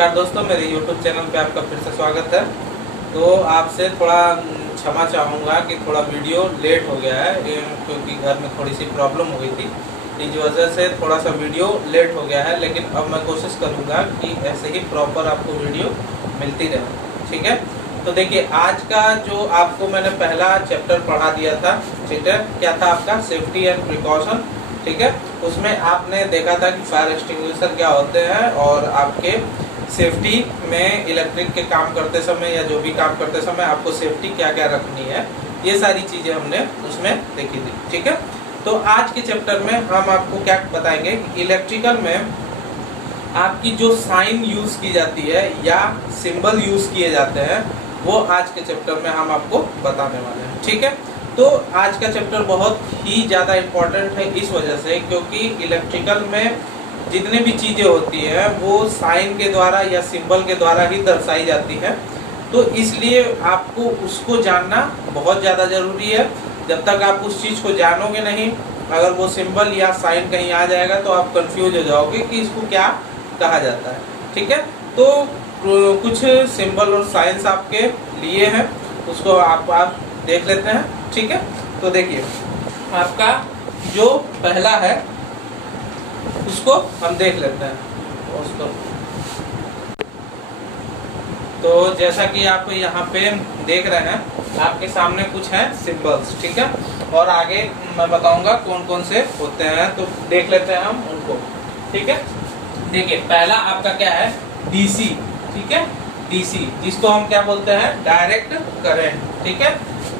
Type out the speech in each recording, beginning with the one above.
नमस्कार दोस्तों, मेरे YouTube चैनल पे आपका फिर से स्वागत है। तो आपसे थोड़ा क्षमा चाहूँगा कि थोड़ा वीडियो लेट हो गया है, क्योंकि घर में थोड़ी सी प्रॉब्लम हो गई थी। इस वजह से थोड़ा सा वीडियो लेट हो गया है, लेकिन अब मैं कोशिश करूँगा कि ऐसे ही प्रॉपर आपको वीडियो मिलती रहे। ठीक है, तो देखिए आज का जो आपको मैंने पहला चैप्टर पढ़ा दिया था, ठीक है, क्या था आपका सेफ्टी एंड प्रिकॉशन। ठीक है, उसमें आपने देखा था कि फायर एक्सटिंग्विशर क्या होते हैं और आपके सेफ्टी में इलेक्ट्रिक के काम करते समय या जो भी काम करते समय आपको सेफ्टी क्या क्या रखनी है, ये सारी चीजें हमने उसमें देखी थी। ठीक है, तो आज के चैप्टर में हम आपको क्या बताएंगे कि इलेक्ट्रिकल में आपकी जो साइन यूज की जाती है या सिंबल यूज किए जाते हैं वो आज के चैप्टर में हम आपको बताने वाले हैं। ठीक है, तो आज का चैप्टर बहुत ही ज़्यादा इम्पोर्टेंट है इस वजह से क्योंकि इलेक्ट्रिकल में जितने भी चीज़ें होती हैं वो साइन के द्वारा या सिंबल के द्वारा ही दर्शाई जाती है। तो इसलिए आपको उसको जानना बहुत ज़्यादा ज़रूरी है। जब तक आप उस चीज़ को जानोगे नहीं, अगर वो सिंबल या साइन कहीं आ जाएगा तो आप कंफ्यूज हो जाओगे कि इसको क्या कहा जाता है। ठीक है, तो कुछ सिंबल और साइंस आपके लिए हैं, उसको आप देख लेते हैं। ठीक है, तो देखिए आपका जो पहला है उसको हम देख लेते हैं उसको। तो जैसा कि आप यहाँ पे देख रहे हैं, आपके सामने कुछ हैं सिंबल्स। ठीक है, और आगे मैं बताऊंगा कौन कौन से होते हैं, तो देख लेते हैं हम उनको। ठीक है, देखिए पहला आपका क्या है, डीसी। ठीक है, डीसी जिसको हम क्या बोलते हैं, डायरेक्ट करंट। ठीक है,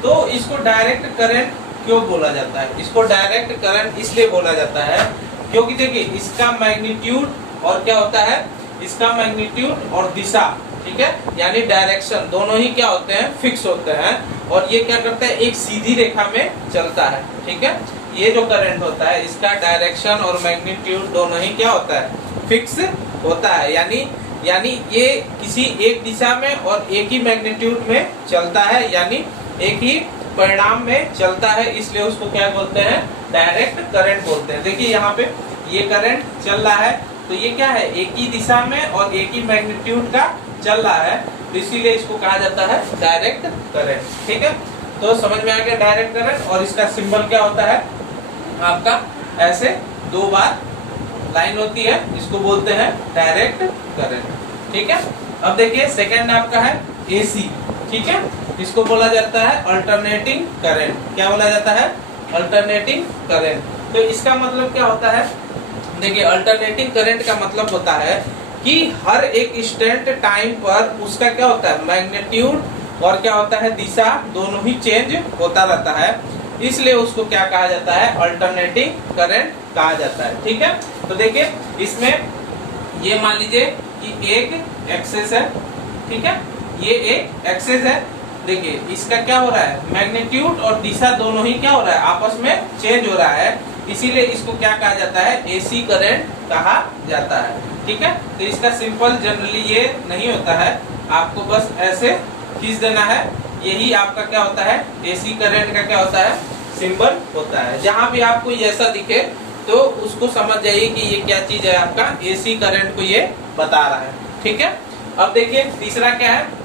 तो इसको डायरेक्ट करंट क्यों बोला जाता है? इसको डायरेक्ट करंट इसलिए बोला जाता है क्योंकि देखिए इसका मैग्नीट्यूड और क्या होता है, इसका मैग्नीट्यूड और दिशा, ठीक है, यानी डायरेक्शन दोनों ही क्या होते हैं, फिक्स होते हैं। और ये क्या करता है, एक सीधी रेखा में चलता है। ठीक है, ये जो करंट होता है इसका डायरेक्शन और मैग्नीट्यूड दोनों ही क्या होता है, फिक्स होता है। यानी ये किसी एक दिशा में और एक ही मैग्नीट्यूड में चलता है, यानी एक ही परिणाम में चलता है, इसलिए उसको क्या बोलते हैं, डायरेक्ट करंट बोलते हैं। देखिए यहाँ पे ये करंट चल रहा है, तो ये क्या है, एक ही दिशा में और एक ही मैग्नीट्यूड का चल रहा है, तो इसीलिए इसको कहा जाता है डायरेक्ट करंट। ठीक है, तो समझ में आ गया डायरेक्ट करंट। और इसका सिंबल क्या होता है आपका, ऐसे दो बार लाइन होती है, इसको बोलते हैं डायरेक्ट करंट। ठीक है, अब देखिए सेकंड आपका है एसी। ठीक है, इसको बोला जाता है अल्टरनेटिंग करंट। क्या बोला जाता है, अल्टरनेटिंग करंट। तो इसका मतलब क्या होता है, देखिए अल्टरनेटिंग करंट का मतलब होता है कि हर एक इंस्टेंट टाइम पर उसका क्या होता है, मैग्नीट्यूड और क्या होता है, दिशा दोनों ही चेंज होता रहता है, इसलिए उसको क्या कहा जाता है, अल्टरनेटिंग करंट कहा जाता है। ठीक है, तो देखिए इसमें ये मान लीजिए कि एक एक्सेस है। ठीक है, ये एक एक्सेस है। देखिए इसका क्या हो रहा है, मैग्नीट्यूड और दिशा दोनों ही क्या हो रहा है, आपस में चेंज हो रहा है, इसीलिए इसको क्या कहा जाता है, एसी करंट कहा जाता है। ठीक है, तो इसका सिंपल जनरली ये नहीं होता है, आपको बस ऐसे खींच देना है, यही आपका क्या होता है, एसी करंट का क्या होता है, सिंबल होता है। जहां भी आपको ऐसा दिखे तो उसको समझ जाइए कि ये क्या चीज है, आपका एसी करंट को ये बता रहा है। ठीक है, अब देखिए तीसरा क्या है,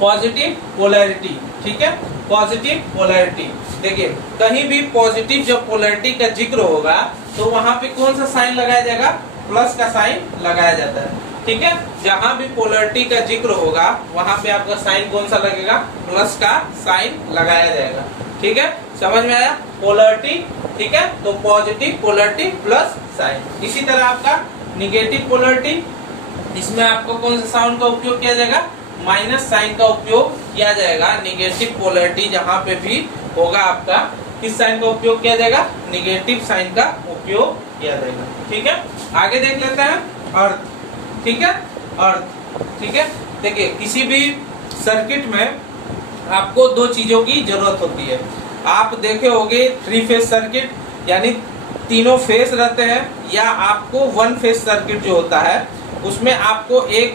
पॉजिटिव पोलैरिटी। ठीक है, पॉजिटिव पोलैरिटी। देखिए कहीं भी पॉजिटिव जब पोलैरिटी का जिक्र होगा तो वहां पे कौन सा साइन लगाया जाएगा, प्लस का साइन लगाया जाता है। ठीक है, जहां भी पोलैरिटी का जिक्र होगा वहां पे आपका साइन कौन सा लगेगा, प्लस का साइन लगाया जाएगा। ठीक है, समझ में आया, पोलैरिटी। ठीक है, तो पॉजिटिव पोलैरिटी प्लस साइन। इसी तरह आपका निगेटिव पोलैरिटी, इसमें आपको कौन सा साउंड का उपयोग किया जाएगा, माइनस साइन का उपयोग किया जाएगा। निगेटिव पोलैरिटी जहां पे भी होगा आपका किस साइन का उपयोग किया जाएगा, निगेटिव साइन का उपयोग किया जाएगा। ठीक है, आगे देख लेते हैं अर्थ। ठीक है, अर्थ। ठीक है, देखिए किसी भी सर्किट में आपको दो चीजों की जरूरत होती है। आप देखे होंगे 3 फेज सर्किट, यानी तीनों फेज रहते हैं, या आपको 1 फेज सर्किट जो होता है उसमें आपको एक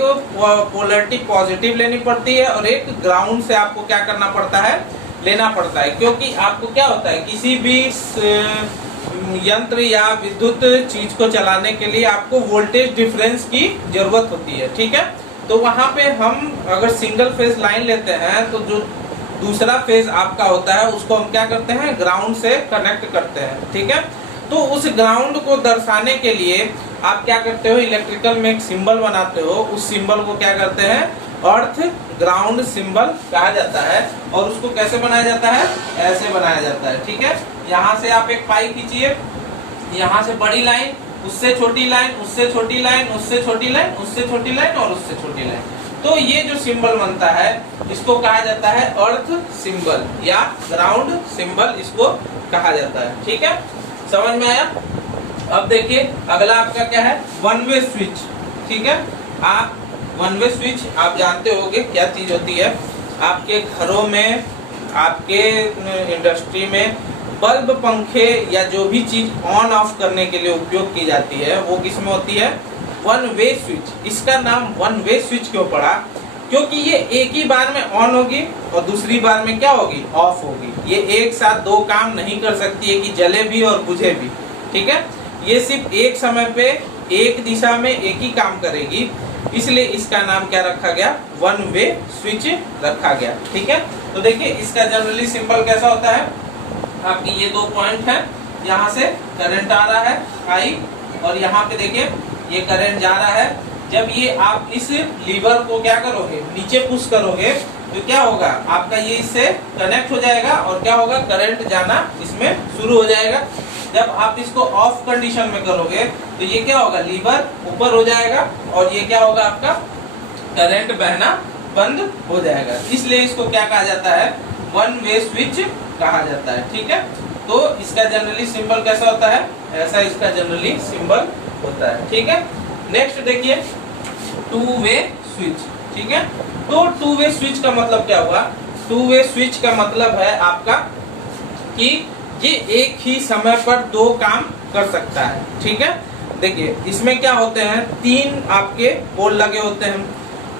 पोलैरिटी पॉजिटिव लेनी पड़ती है और एक ग्राउंड से आपको क्या करना पड़ता है, लेना पड़ता है। क्योंकि आपको क्या होता है, किसी भी यंत्र या विद्युत चीज को चलाने के लिए आपको वोल्टेज डिफरेंस की जरूरत होती है, ठीक है। तो वहां पे हम अगर सिंगल फेज लाइन लेते हैं तो जो दूसरा फेज आपका होता है उसको हम क्या करते हैं, ग्राउंड से कनेक्ट करते हैं, ठीक है। तो उस ग्राउंड को दर्शाने के लिए आप क्या करते हो, इलेक्ट्रिकल में एक सिंबल बनाते हो, उस सिंबल को क्या करते हैं, अर्थ ग्राउंड सिंबल कहा जाता है। और उसको कैसे बनाया जाता है, ऐसे बनाया जाता है, ठीक है। यहाँ से आप एक पाई खींचिए, यहाँ से बड़ी लाइन, उससे छोटी लाइन, उससे छोटी लाइन, उससे छोटी लाइन, उससे छोटी लाइन और उससे छोटी लाइन। तो ये जो सिंबल बनता है इसको कहा जाता है अर्थ सिंबल या ग्राउंड सिंबल इसको कहा जाता है, ठीक है। समझ में आया। अब देखिए अगला आपका क्या है, वन वे स्विच, ठीक है। आप वन वे स्विच आप जानते होंगे क्या चीज होती है। आपके घरों में, आपके इंडस्ट्री में बल्ब, पंखे या जो भी चीज ऑन ऑफ करने के लिए उपयोग की जाती है वो किस में होती है, वन वे स्विच। इसका नाम वन वे स्विच क्यों पड़ा, क्योंकि ये एक ही बार में ऑन होगी और दूसरी बार में क्या होगी, ऑफ होगी। ये एक साथ दो काम नहीं कर सकती है कि जले भी और बुझे भी, ठीक है। ये सिर्फ एक समय पे एक दिशा में एक ही काम करेगी, इसलिए इसका नाम क्या रखा गया, वन वे स्विच रखा गया, ठीक है। तो देखिए इसका जनरली सिंबल कैसा होता है, आपकी ये दो पॉइंट है, यहाँ से करंट आ रहा है आई, और यहाँ पे देखिए ये करंट जा रहा है। जब ये आप इस लीवर को क्या करोगे, नीचे पुश करोगे तो क्या होगा, आपका ये इससे कनेक्ट हो जाएगा और क्या होगा, करंट जाना इसमें शुरू हो जाएगा। जब आप इसको ऑफ कंडीशन में करोगे तो ये क्या होगा, लीवर ऊपर हो जाएगा और ये क्या होगा, आपका करंट बहना बंद हो जाएगा। इसलिए इसको क्या कहा जाता है, वन वे स्विच कहा जाता है, ठीक है। तो इसका जनरली सिंबल कैसा होता है, ऐसा इसका जनरली सिंबल होता है, ठीक है। नेक्स्ट देखिए टू वे स्विच, ठीक है। तो टू वे स्विच का मतलब क्या हुआ, टू वे स्विच का मतलब है आपका कि ये एक ही समय पर दो काम कर सकता है, ठीक है। देखिए इसमें क्या होते हैं, तीन आपके पोल लगे होते हैं।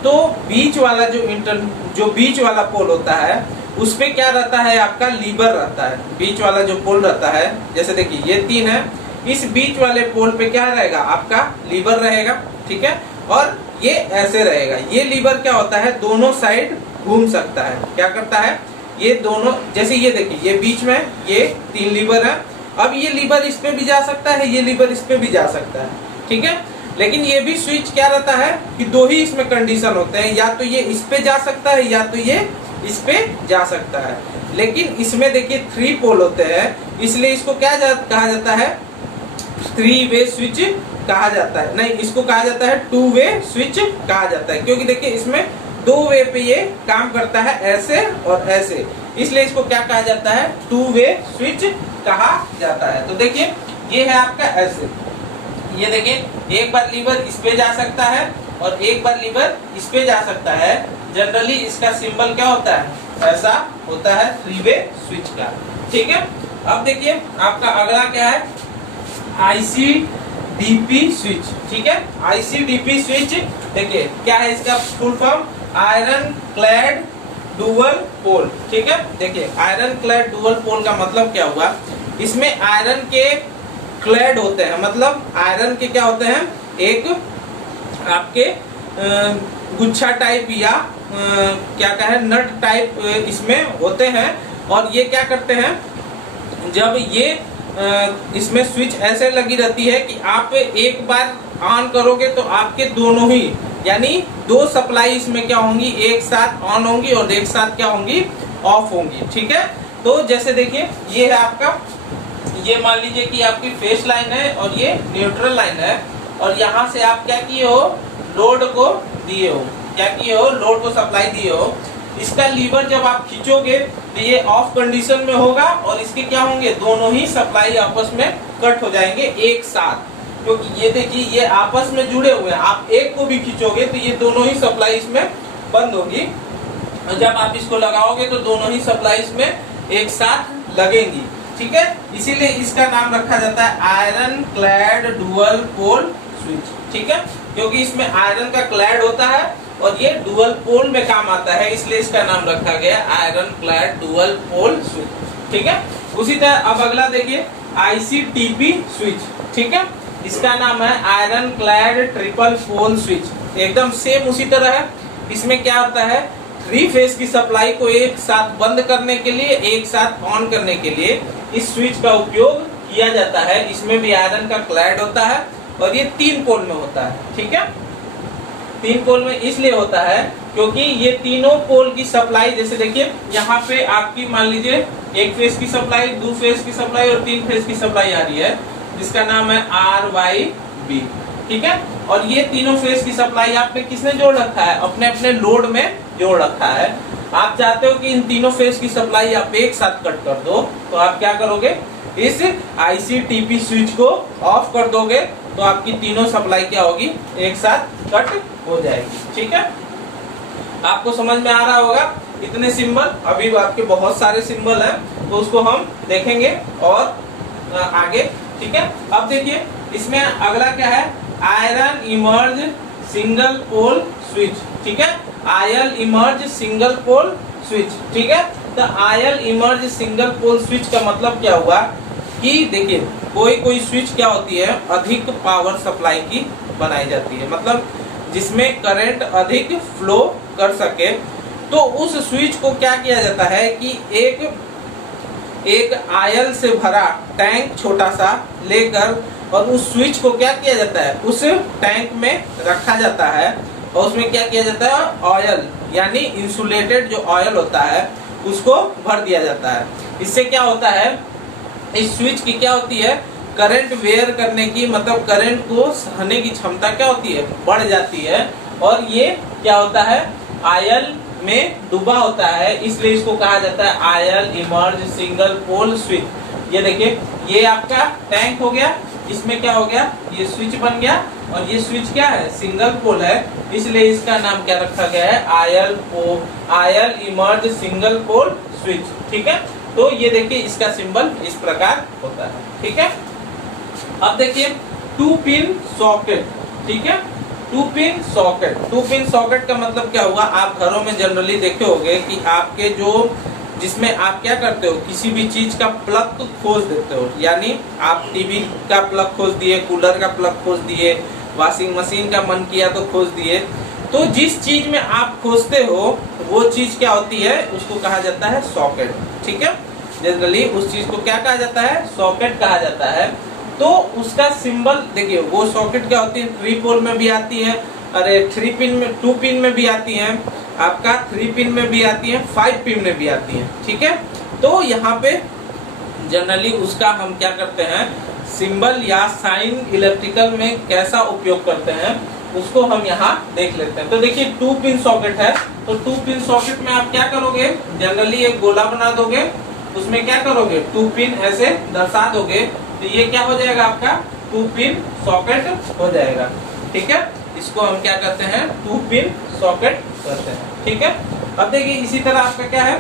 तो बीच वाला जो बीच वाला पोल होता है उस पे क्या रहता है, आपका लीवर रहता है। बीच वाला जो पोल रहता है, जैसे देखिए ये तीन है, इस बीच वाले पोल पे क्या रहेगा, आपका लीवर रहेगा, ठीक है। और ये ऐसे रहेगा, ये लीवर क्या होता है, दोनों साइड घूम सकता है। क्या करता है, ये दोनों, जैसे ये देखिए ये बीच में ये तीन लीवर है। अब ये लीवर इस पे भी जा सकता है, ये लीवर इस पे भी जा सकता है, ठीक है। लेकिन ये भी स्विच क्या रहता है कि दो ही इसमें कंडीशन होते हैं, या तो ये इस पे जा सकता है या तो ये इस पे जा सकता है। लेकिन इसमें देखिए थ्री पोल होते हैं, इसलिए इसको क्या कहा जाता है, थ्री वे स्विच कहा जाता है। नहीं, इसको कहा जाता है टू वे स्विच कहा जाता है, क्योंकि देखिए इसमें दो वे पे ये काम करता है, ऐसे और ऐसे, इसलिए इसको क्या कहा जाता है, टू वे स्विच कहा जाता है। तो देखिए ये है आपका ऐसे, ये देखिए एक बार लीवर इस पे जा सकता है और एक बार लीवर इस पे जा सकता है। जनरली इसका सिंबल क्या होता है, ऐसा होता है थ्री वे स्विच का, ठीक है। अब देखिए आपका अगला क्या है, ICDP स्विच, ठीक है। ICDP स्विच देखिए क्या है, इसका full form iron clad dual pole, ठीक है। देखिए आयरन क्लैड डुअल पोल का मतलब क्या हुआ, इसमें आयरन के क्लैड होते हैं, मतलब आयरन के क्या होते हैं, एक आपके गुच्छा टाइप या क्या कहें नट टाइप इसमें होते हैं। और ये क्या करते हैं, जब ये इसमें स्विच ऐसे लगी रहती है कि आप एक बार ऑन करोगे तो आपके दोनों ही, यानी दो सप्लाई इसमें क्या होंगी, एक साथ ऑन होंगी और एक साथ क्या होंगी, ऑफ होंगी, ठीक है। तो जैसे देखिए ये है आपका, ये मान लीजिए कि आपकी फेस लाइन है और ये न्यूट्रल लाइन है, और यहाँ से आप क्या किए हो, लोड को दिए हो, क्या किए हो, लोड को सप्लाई दिए हो। इसका लीवर जब आप खींचोगे तो ये ऑफ कंडीशन में होगा और इसके क्या होंगे, दोनों ही सप्लाई आपस में कट हो जाएंगे एक साथ, क्योंकि ये देखिए ये आपस में जुड़े हुए हैं। आप एक को भी खींचोगे तो ये दोनों ही सप्लाई इसमें बंद होगी, और जब आप इसको लगाओगे तो दोनों ही सप्लाई इसमें एक साथ लगेंगी, ठीक है। इसीलिए इसका नाम रखा जाता है आयरन क्लैड डुअल पोल स्विच, ठीक है, क्योंकि इसमें आयरन का क्लैड होता है और ये डुअल पोल में काम आता है, इसलिए इसका नाम रखा गया आयरन क्लैड डुअल पोल स्विच, ठीक है। उसी तरह अब अगला देखिए ICTP स्विच, ठीक है। इसका नाम है iron clad triple pole switch. एकदम सेम उसी तरह है। इसमें क्या होता है, 3 फेज की सप्लाई को एक साथ बंद करने के लिए, एक साथ ऑन करने के लिए इस स्विच का उपयोग किया जाता है। इसमें भी आयरन का क्लैड होता है और ये 3 पोल में होता है, ठीक है। 3 पोल में इसलिए होता है क्योंकि ये तीनों पोल की सप्लाई, जैसे देखिए यहाँ पे आपकी मान लीजिए 1 फेज की सप्लाई, 2 फेज की सप्लाई और 3 फेज की सप्लाई आ रही है, जिसका नाम है RYB, ठीक है। और ये तीनों फेज की सप्लाई आपने किसने जोड़ रखा है, अपने अपने लोड में जोड़ रखा है। आप चाहते हो कि इन तीनों फेज की सप्लाई आप एक साथ कट कर दो, तो आप क्या करोगे, इस ICTP स्विच को ऑफ कर दोगे, तो आपकी तीनों सप्लाई क्या होगी, एक साथ कट हो जाएगी, ठीक है। आपको समझ में आ रहा होगा इतने सिंबल। अभी आपके बहुत सारे सिंबल हैं, तो उसको हम देखेंगे और आगे, ठीक है। अब देखिए इसमें अगला क्या है, iron immerse single pole switch, ठीक है। Oil immerse single pole switch, ठीक है। तो oil immerse single pole switch का मतलब क्या हुआ कि देखिए कोई स्विच क्या होती है, अधिक पावर सप्लाई की बनाई जाती है, मतलब जिसमें करंट अधिक फ्लो कर सके। तो उस स्विच को क्या किया जाता है कि एक आयल से भरा टैंक छोटा सा लेकर, और उस स्विच को क्या किया जाता है, उस टैंक में रखा जाता है, और उसमें क्या किया जाता है, ऑयल यानी इंसुलेटेड जो ऑयल होता है उसको भर दिया जाता है। इससे क्या होता है, इस स्विच की क्या होती है, करंट वेयर करने की, मतलब करंट को सहने की क्षमता क्या होती है, बढ़ जाती है। और ये क्या होता है, आयल में डूबा होता है, इसलिए इसको कहा जाता है oil immerse single pole switch. ये देखिए ये आपका टैंक हो गया, इसमें क्या हो गया, ये स्विच बन गया, और ये स्विच क्या है, सिंगल पोल है, इसलिए इसका नाम क्या रखा गया है, oil immerse single pole switch, ठीक है। तो ये देखिए इसका सिंबल इस प्रकार होता है, ठीक है। अब देखिए 2 पिन सॉकेट, ठीक है। 2 पिन सॉकेट, 2 पिन सॉकेट का मतलब क्या हुआ, आप घरों में जनरली देखे होंगे कि आपके जो, जिसमें आप क्या करते हो, किसी भी चीज का प्लग खोज देते हो, यानी आप टीवी का प्लग खोज दिए, कूलर का प्लग खोज दिए, वॉशिंग मशीन का मन किया तो खोज दिए। तो जिस चीज में आप खोजते हो वो चीज क्या होती है, उसको कहा जाता है सॉकेट, ठीक है। जनरली उस चीज को क्या कहा जाता है, सॉकेट कहा जाता है। तो उसका सिंबल देखिए, वो सॉकेट क्या होती है, 3 पोल में भी आती है, अरे 3 पिन में, 2 पिन में भी आती है, आपका 3 पिन में भी आती है, 5 पिन में भी आती है, ठीक है। तो यहाँ पे जनरली उसका हम क्या करते हैं, सिंबल या साइन इलेक्ट्रिकल में कैसा उपयोग करते हैं उसको हम यहाँ देख लेते हैं। तो देखिए 2 पिन सॉकेट है, तो 2 पिन सॉकेट में आप क्या करोगे, जनरली एक गोला बना दोगे, उसमें क्या करोगे, 2 पिन ऐसे दर्शा दोगे, तो ये क्या हो जाएगा, आपका 2 पिन सॉकेट हो जाएगा, ठीक है। इसको हम क्या करते हैं, 2 पिन सॉकेट करते हैं, ठीक है। अब देखिए इसी तरह आपका क्या है,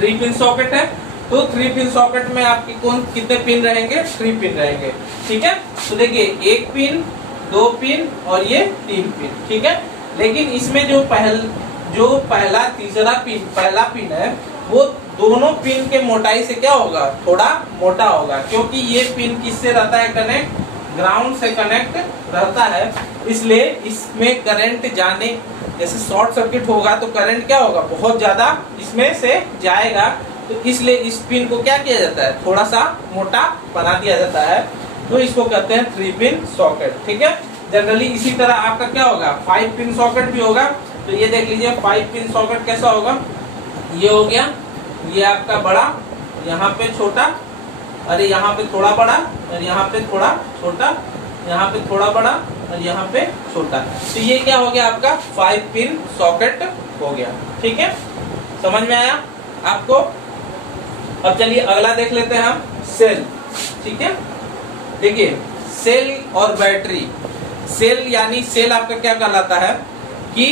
3 पिन सॉकेट है, तो 3 पिन सॉकेट में आपके कितने पिन रहेंगे, 3 पिन रहेंगे, ठीक है। तो देखिए 1 पिन, 2 पिन और ये 3 पिन, ठीक है। लेकिन इसमें जो पहला तीसरा पिन, पहला पिन है, वो दोनों पिन के मोटाई से क्या होगा, थोड़ा मोटा होगा, क्योंकि ये पिन किससे रहता है कनेक्ट, ग्राउंड से कनेक्ट रहता है, इसलिए इसमें करंट जाने, जैसे शॉर्ट सर्किट होगा तो करंट क्या होगा, बहुत ज्यादा इसमें से जाएगा, तो इसलिए इस पिन को क्या किया जाता है, थोड़ा सा मोटा बना दिया जाता है, तो इसको कहते हैं 3 पिन सॉकेट, ठीक है। जनरली इसी तरह आपका क्या होगा, 5 पिन सॉकेट भी होगा। तो ये देख लीजिए 5 पिन सॉकेट कैसा होगा, ये हो गया, ये आपका बड़ा, यहाँ पे छोटा, अरे यहाँ पे थोड़ा बड़ा, और यहाँ पे थोड़ा छोटा, यहाँ पे थोड़ा बड़ा, और यहाँ पे छोटा। तो ये क्या हो गया, आपका 5 पिन सॉकेट हो गया, ठीक है। समझ में आया आपको। अब चलिए अगला देख लेते हैं हम, सेल, ठीक है। देखिए सेल और बैटरी, सेल यानी सेल आपका क्या कहलाता है कि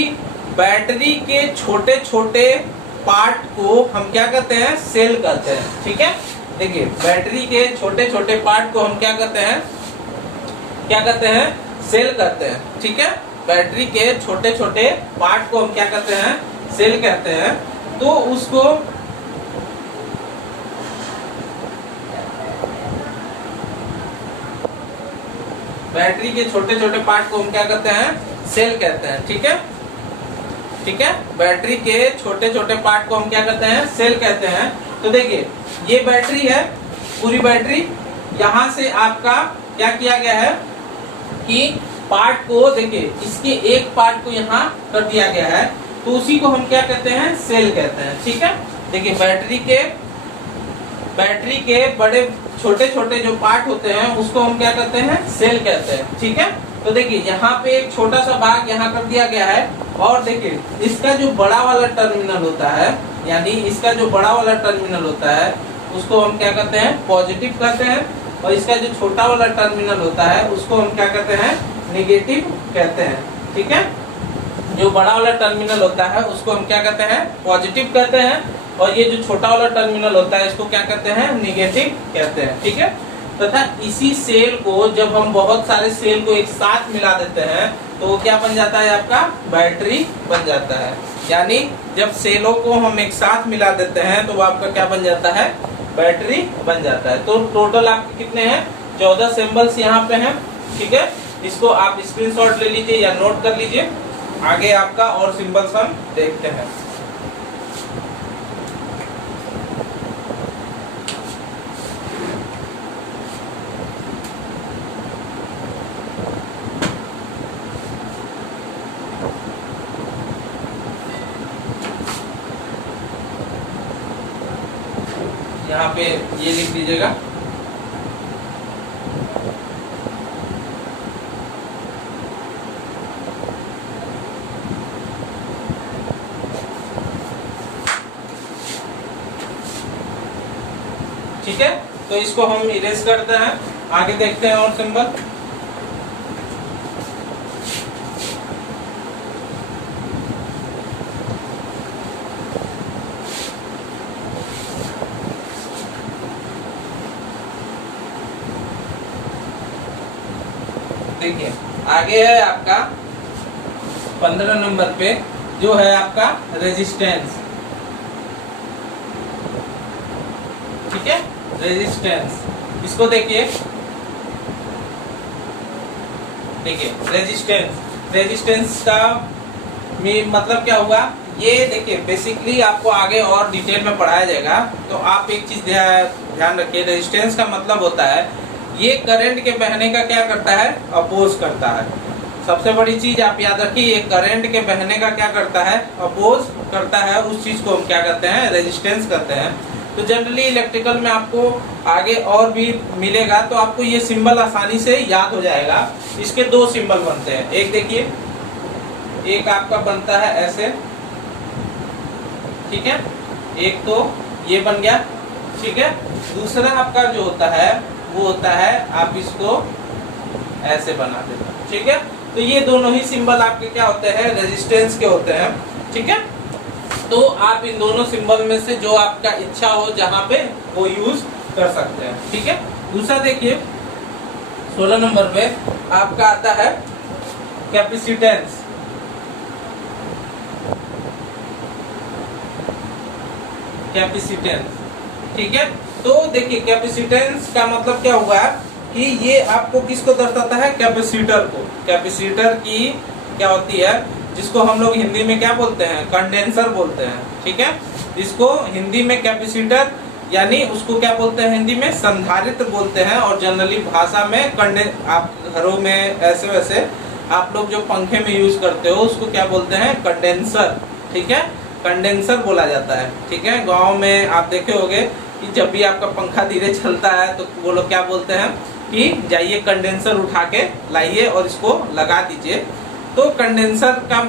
बैटरी के छोटे छोटे पार्ट को हम क्या कहते हैं, सेल कहते हैं, ठीक है। देखिए बैटरी के छोटे छोटे पार्ट को हम क्या कहते हैं, सेल कहते हैं, ठीक है। बैटरी के छोटे छोटे पार्ट को हम क्या कहते हैं, सेल कहते हैं। तो उसको बैटरी के छोटे छोटे पार्ट को हम क्या कहते हैं, सेल कहते हैं। ठीक है, ठीक है, बैटरी के छोटे छोटे पार्ट को हम क्या कहते हैं, सेल कहते हैं। तो देखिए ये बैटरी है, पूरी बैटरी, यहाँ से आपका क्या किया गया है कि पार्ट को देखिए, इसके एक पार्ट को यहाँ कर दिया गया है, तो उसी को हम क्या कहते हैं, सेल कहते हैं। ठीक है, देखिए बैटरी के बड़े छोटे छोटे जो पार्ट होते हैं उसको हम क्या कहते हैं, सेल कहते हैं। ठीक है, तो देखिए यहाँ पे एक छोटा सा भाग यहाँ कर दिया गया है, और देखिए इसका जो बड़ा वाला टर्मिनल होता है, यानी इसका जो बड़ा वाला टर्मिनल होता है उसको हम क्या कहते हैं, पॉजिटिव कहते हैं, और इसका जो छोटा वाला टर्मिनल होता है उसको हम क्या कहते हैं, नेगेटिव कहते हैं। ठीक है, जो बड़ा वाला टर्मिनल होता है उसको हम क्या कहते हैं, पॉजिटिव कहते हैं, और ये जो छोटा वाला टर्मिनल होता है इसको क्या कहते हैं, नेगेटिव कहते हैं। ठीक है, तथा इसी सेल को जब हम बहुत सारे सेल को एक साथ मिला देते हैं तो वो क्या बन जाता है, आपका बैटरी बन जाता है। यानी जब सेलों को हम एक साथ मिला देते हैं तो वो आपका क्या बन जाता है, बैटरी बन जाता है। तो टोटल आपके कितने हैं, 14 सिंबल्स यहाँ पे हैं। ठीक है, इसको आप स्क्रीनशॉट ले लीजिए या नोट कर लीजिए, आगे आपका और सिंबल्स हम देखते हैं। यहाँ पे ये लिख दीजिएगा, ठीक है। तो इसको हम इरेज करते हैं, आगे देखते हैं और सिंबल। देखिए आगे है आपका 15 नंबर पे जो है आपका रेजिस्टेंस। ठीक है, रेजिस्टेंस, इसको देखिए, रेजिस्टेंस का मतलब क्या हुआ, ये देखिए बेसिकली आपको आगे और डिटेल में पढ़ाया जाएगा। तो आप एक चीज ध्यान रखिए, रेजिस्टेंस का मतलब होता है ये करंट के बहने का क्या करता है, अपोज करता है। सबसे बड़ी चीज आप याद रखिए, ये करंट के बहने का क्या करता है, अपोज करता है। उस चीज को हम क्या करते हैं, रेजिस्टेंस करते हैं। तो जनरली इलेक्ट्रिकल में आपको आगे और भी मिलेगा, तो आपको ये सिंबल आसानी से याद हो जाएगा। इसके दो सिंबल बनते हैं, एक देखिए, एक आपका बनता है ऐसे, ठीक है, एक तो ये बन गया। ठीक है, दूसरा आपका जो होता है वो होता है, आप इसको ऐसे बना देते हैं। ठीक है, तो ये दोनों ही सिंबल आपके क्या होते हैं, रेजिस्टेंस के होते हैं। ठीक है, तो आप इन दोनों सिंबल में से जो आपका इच्छा हो जहां पे वो यूज कर सकते हैं। ठीक है, दूसरा देखिए 16 नंबर पे आपका आता है कैपेसिटेंस। कैपेसिटेंस, ठीक है, तो देखिए कैपेसिटेंस का मतलब क्या हुआ कि ये आपको किसको दर्शाता है, कैपेसिटर को। कैपेसिटर की क्या होती है, जिसको हम लोग हिंदी में क्या बोलते हैं, कंडेंसर बोलते हैं। ठीक है, इसको हिंदी में कैपेसिटर यानी उसको क्या बोलते हैं, हिंदी में संधारित्र बोलते हैं, और जनरली भाषा में आप घरों में ऐसे वैसे आप लोग जो पंखे में यूज करते हो उसको क्या बोलते हैं, कंडेंसर। ठीक है, कंडेंसर बोला जाता है। ठीक है, गाँव में आप देखे होंगे कि जब भी आपका पंखा धीरे चलता है तो वो लोग क्या बोलते हैं कि जाइए कंडेंसर उठा के लाइए और इसको लगा दीजिए। तो कंडेंसर का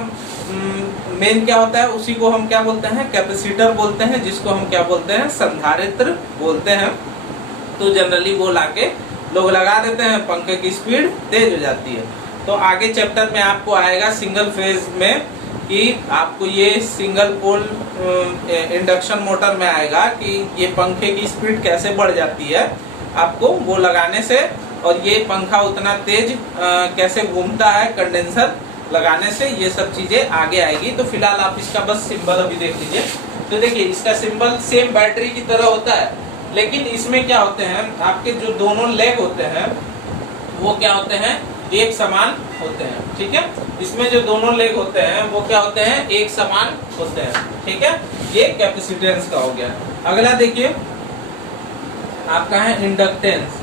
मेन क्या होता है, उसी को हम क्या बोलते हैं, कैपेसिटर बोलते हैं, जिसको हम क्या बोलते हैं, संधारित्र बोलते हैं। तो जनरली वो लाके लोग लगा देते हैं, पंखे की स्पीड तेज हो जाती है। तो आगे चैप्टर में आपको आएगा सिंगल फेज में कि आपको ये सिंगल पोल इंडक्शन मोटर में आएगा कि ये पंखे की स्पीड कैसे बढ़ जाती है आपको वो लगाने से, और ये पंखा उतना तेज कैसे घूमता है कंडेंसर लगाने से, ये सब चीजें आगे आएगी। तो फिलहाल आप इसका बस सिंबल अभी देख लीजिए। तो देखिए इसका सिंबल सेम बैटरी की तरह होता है, लेकिन इसमें क्या होते हैं, आपके जो दोनों लेग होते हैं वो क्या होते हैं, एक समान होते हैं, ठीक है। इसमें जो दोनों लेग होते हैं वो क्या होते हैं, एक समान होते हैं, ठीक है। ये कैपेसिटेंस का हो गया। अगला देखिए आपका है इंडक्टेंस।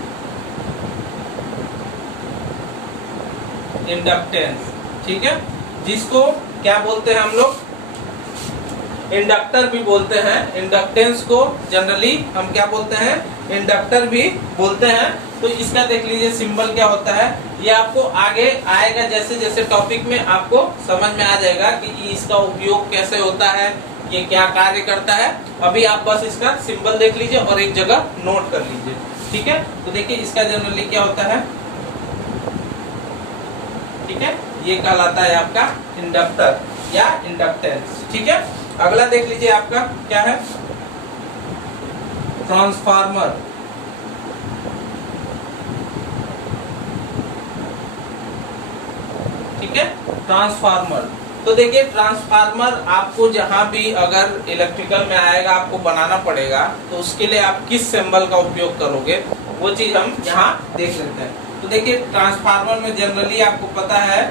इंडक्टेंस, ठीक है, जिसको क्या बोलते हैं हम लोग, इंडक्टर भी बोलते हैं। इंडक्टेंस को जनरली हम क्या बोलते हैं, इंडक्टर भी बोलते हैं। तो इसका देख लीजिए सिंबल क्या होता है, ये आपको आगे आएगा, जैसे जैसे टॉपिक में आपको समझ में आ जाएगा कि इसका उपयोग कैसे होता है, ये क्या कार्य करता है। अभी आप बस इसका सिंबल देख लीजिए और एक जगह नोट कर लीजिए, ठीक है। तो देखिए इसका जनरली क्या होता है, ठीक है, ये कहलाता है आपका इंडक्टर या इंडक्टेंस, ठीक है। अगला देख लीजिए आपका क्या है, ट्रांसफार्मर। ठीक है, ट्रांसफार्मर। तो देखिए ट्रांसफार्मर आपको जहां भी अगर इलेक्ट्रिकल में आएगा आपको बनाना पड़ेगा, तो उसके लिए आप किस सिंबल का उपयोग करोगे वो चीज हम यहाँ देख लेते हैं। तो देखिए ट्रांसफार्मर में जनरली आपको पता है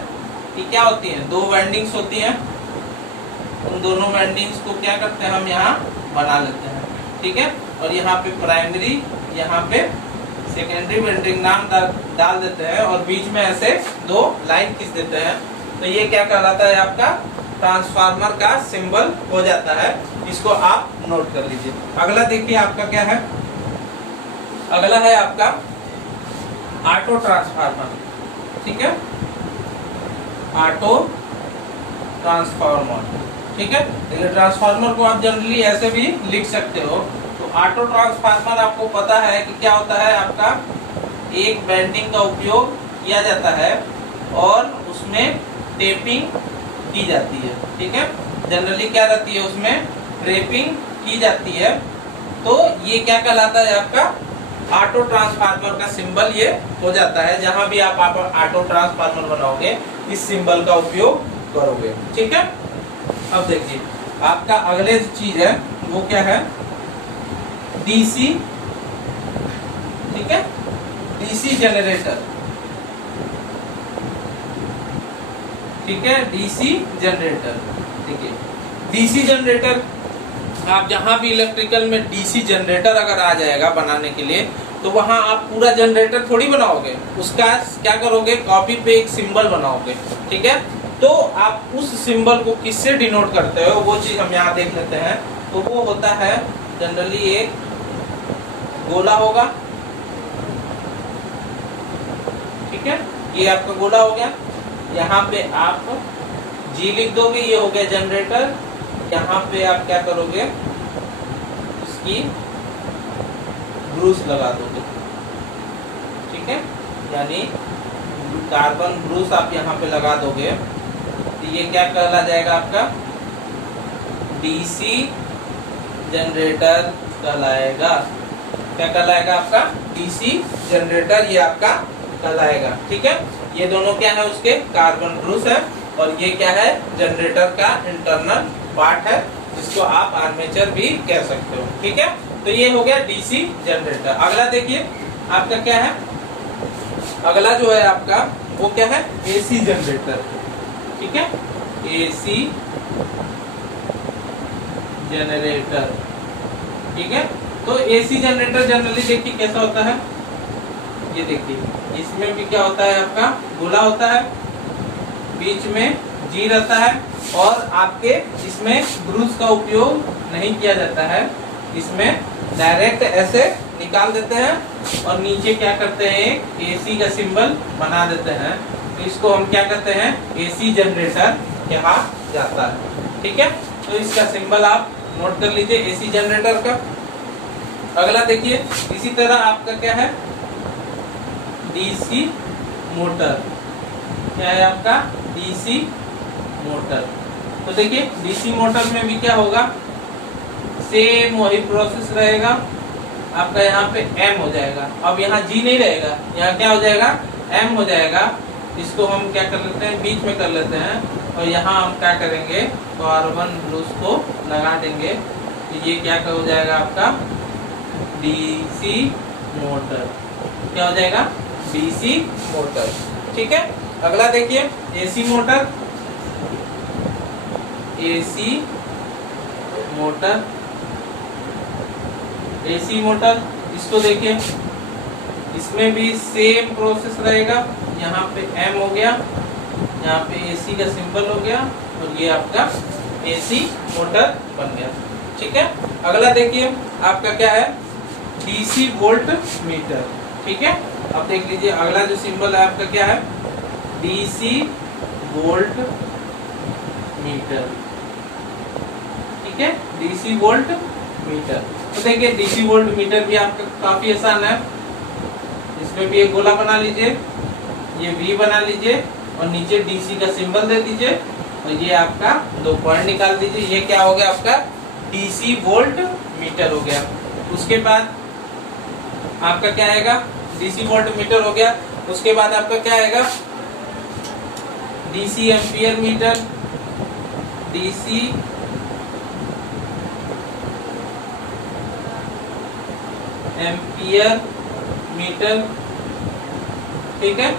कि क्या होती है, दो वाइंडिंग्स होती हैं। उन दोनों वाइंडिंग्स को क्या करते हैं, हम यहाँ बना लेते हैं, ठीक है। और यहाँ पे प्राइमरी, यहाँ पे सेकेंडरी वाइंडिंग नाम डाल देते हैं और बीच में ऐसे दो लाइन खींच देते हैं। तो ये क्या कहलाता है, आपका ट्रांसफार्मर का सिंबल हो जाता है। इसको आप नोट कर लीजिए। अगला देखिए आपका क्या है, अगला है आपका ऑटो ट्रांसफार्मर, ठीक है, ऑटो ट्रांसफार्मर, ठीक है। देखिए ट्रांसफार्मर को आप जनरली ऐसे भी लिख सकते हो। तो ऑटो ट्रांसफार्मर आपको पता है कि क्या होता है, आपका एक बेंडिंग का उपयोग किया जाता है और उसमें टेपिंग की जाती है, ठीक है। जनरली क्या रहती है, उसमें टेपिंग की जाती है। तो ये क्या कहलाता है, आपका ऑटो ट्रांसफार्मर का सिंबल ये हो जाता है। जहां भी आप ऑटो ट्रांसफार्मर बनाओगे इस सिंबल का उपयोग करोगे, ठीक है। अब देखिए आपका अगले चीज है वो क्या है, डीसी, ठीक है, डीसी जनरेटर, ठीक है, डीसी जनरेटर, ठीक है। डीसी जनरेटर आप जहां भी इलेक्ट्रिकल में डीसी जनरेटर अगर आ जाएगा बनाने के लिए, तो वहां आप पूरा जनरेटर थोड़ी बनाओगे, उसका क्या करोगे, कॉपी पे एक सिंबल बनाओगे, ठीक है। तो आप उस सिंबल को किससे डिनोट करते हो वो चीज हम यहाँ देख लेते हैं। तो वो होता है जनरली एक गोला होगा, ठीक है, ये आपका गोला हो गया। यहाँ पे आप जी लिख दोगे, ये हो गया जनरेटर। यहाँ पे आप क्या करोगे, इसकी ब्रूस लगा दोगे, ठीक है, यानी कार्बन ब्रूस आप यहाँ पे लगा दोगे। तो ये क्या कहला जाएगा, आपका डीसी जनरेटर कहलाएगा। क्या कहलाएगा, आपका डीसी जनरेटर, ये आपका कहलाएगा, ठीक है। ये दोनों क्या है, उसके कार्बन ब्रूस है और ये क्या है, जनरेटर का इंटरनल पार्ट है, जिसको आप आर्मेचर भी कह सकते हो, ठीक है। तो ये हो गया डीसी जनरेटर। अगला देखिए आपका क्या है, अगला जो है आपका वो क्या है, एसी जनरेटर, ठीक है, एसी जनरेटर, ठीक है। तो एसी जनरेटर जनरली देखिए कैसा होता है, ये देखिए इसमें भी क्या होता है, आपका गोला होता है, बीच में जी रहता है और आपके इसमें ब्रूस का उपयोग नहीं किया जाता है। इसमें डायरेक्ट ऐसे निकाल देते हैं और नीचे क्या करते हैं, एसी का सिंबल बना देते हैं। तो इसको हम क्या करते हैं, एसी जनरेटर कहा जाता है, ठीक है। तो इसका सिंबल आप नोट कर लीजिए, एसी जनरेटर का। अगला देखिए इसी तरह आपका क्या है, डीसी मोटर, क्या है आपका, डीसी मोटर। तो देखिए डीसी मोटर में भी क्या होगा, सेम वही प्रोसेस रहेगा। आपका यहाँ पे एम हो जाएगा, अब यहाँ जी नहीं रहेगा, यहाँ क्या हो जाएगा, एम हो जाएगा। इसको हम क्या कर लेते हैं, बीच में कर लेते हैं और यहाँ हम क्या करेंगे, कार्बन ब्रूस को लगा देंगे। तो ये क्या हो जाएगा, आपका डीसी मोटर, क्या हो जाएगा, डीसी मोटर, ठीक है। अगला देखिए AC motor, AC motor, AC motor, इसको देखिए, इसमें भी सेम प्रोसेस रहेगा। यहाँ पे एम हो गया, यहाँ पे एसी का सिंबल हो गया और ये आपका एसी मोटर बन गया, ठीक है। अगला देखिए आपका क्या है, डीसी वोल्ट मीटर, ठीक है। अब देख लीजिए अगला जो सिंबल है आपका क्या है, डीसी वोल्ट मीटर, ठीक है, डीसी वोल्ट मीटर। तो देखिए डीसी वोल्ट मीटर भी आपका काफी आसान है। इसमें भी एक गोला बना लीजिए, ये V बना लीजिए और नीचे डीसी का सिंबल दे दीजिए और ये आपका 2 पॉइंट निकाल दीजिए। ये क्या हो गया आपका डीसी वोल्ट मीटर हो गया। उसके बाद आपका क्या आएगा, डीसी वोल्ट मीटर हो गया। उसके बाद आपका क्या आएगा, DC ampere meter, DC ampere meter, ठीक है।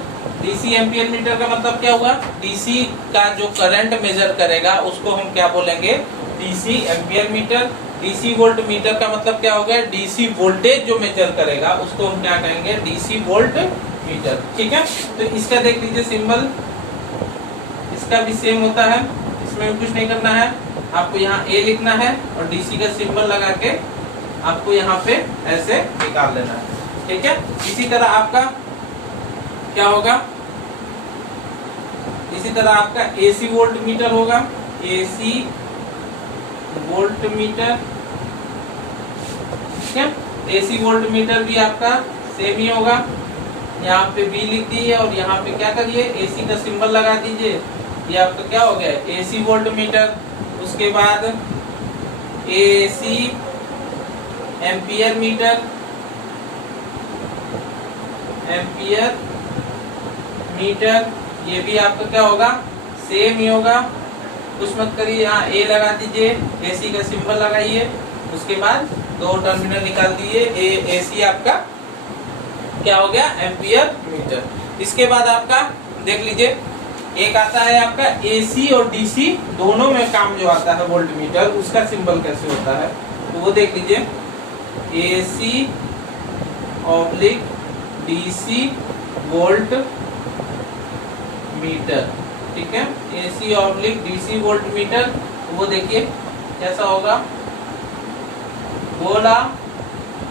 डीसी एम्पियर मीटर का मतलब क्या हुआ, डीसी का जो करंट मेजर करेगा उसको हम क्या बोलेंगे, DC ampere meter. DC volt meter का मतलब क्या हो गया, डीसी वोल्टेज जो मेजर करेगा उसको हम क्या कहेंगे, डीसी वोल्ट मीटर, ठीक है। तो इसका देख लीजिए सिंबल, इसका भी सेम होता है, इसमें भी कुछ नहीं करना है, आपको यहाँ ए लिखना है और डीसी का सिंबल लगा के आपको यहाँ पे ऐसे निकाल लेना है, ठीक है। इसी तरह आपका क्या होगा, इसी तरह आपका एसी वोल्ट मीटर होगा, एसी वोल्ट मीटर, ठीक है। एसी वोल्ट मीटर भी आपका सेम ही होगा, यहाँ पे बी लिख दीजिए और यहाँ पे क्या करिए, एसी का सिंबल लगा दीजिए, ये आपका क्या हो गया, एसी वोल्ट मीटर। उसके बाद AC ampere meter, ampere meter, ये भी आपका क्या होगा, सेम ही होगा, कुछ मत करिए, यहाँ ए लगा दीजिए, एसी का सिंबल लगाइए, उसके बाद 2 टर्मिनल निकाल दिए, एसी आपका क्या हो गया, एम्पियर मीटर। इसके बाद आपका देख लीजिए एक आता है आपका एसी और डीसी दोनों में काम जो आता है वोल्ट मीटर, उसका सिंबल कैसे होता है तो वो देख लीजिए, AC oblique DC volt metre, ठीक है। AC oblique DC volt metre, तो वो देखिए कैसा होगा, गोला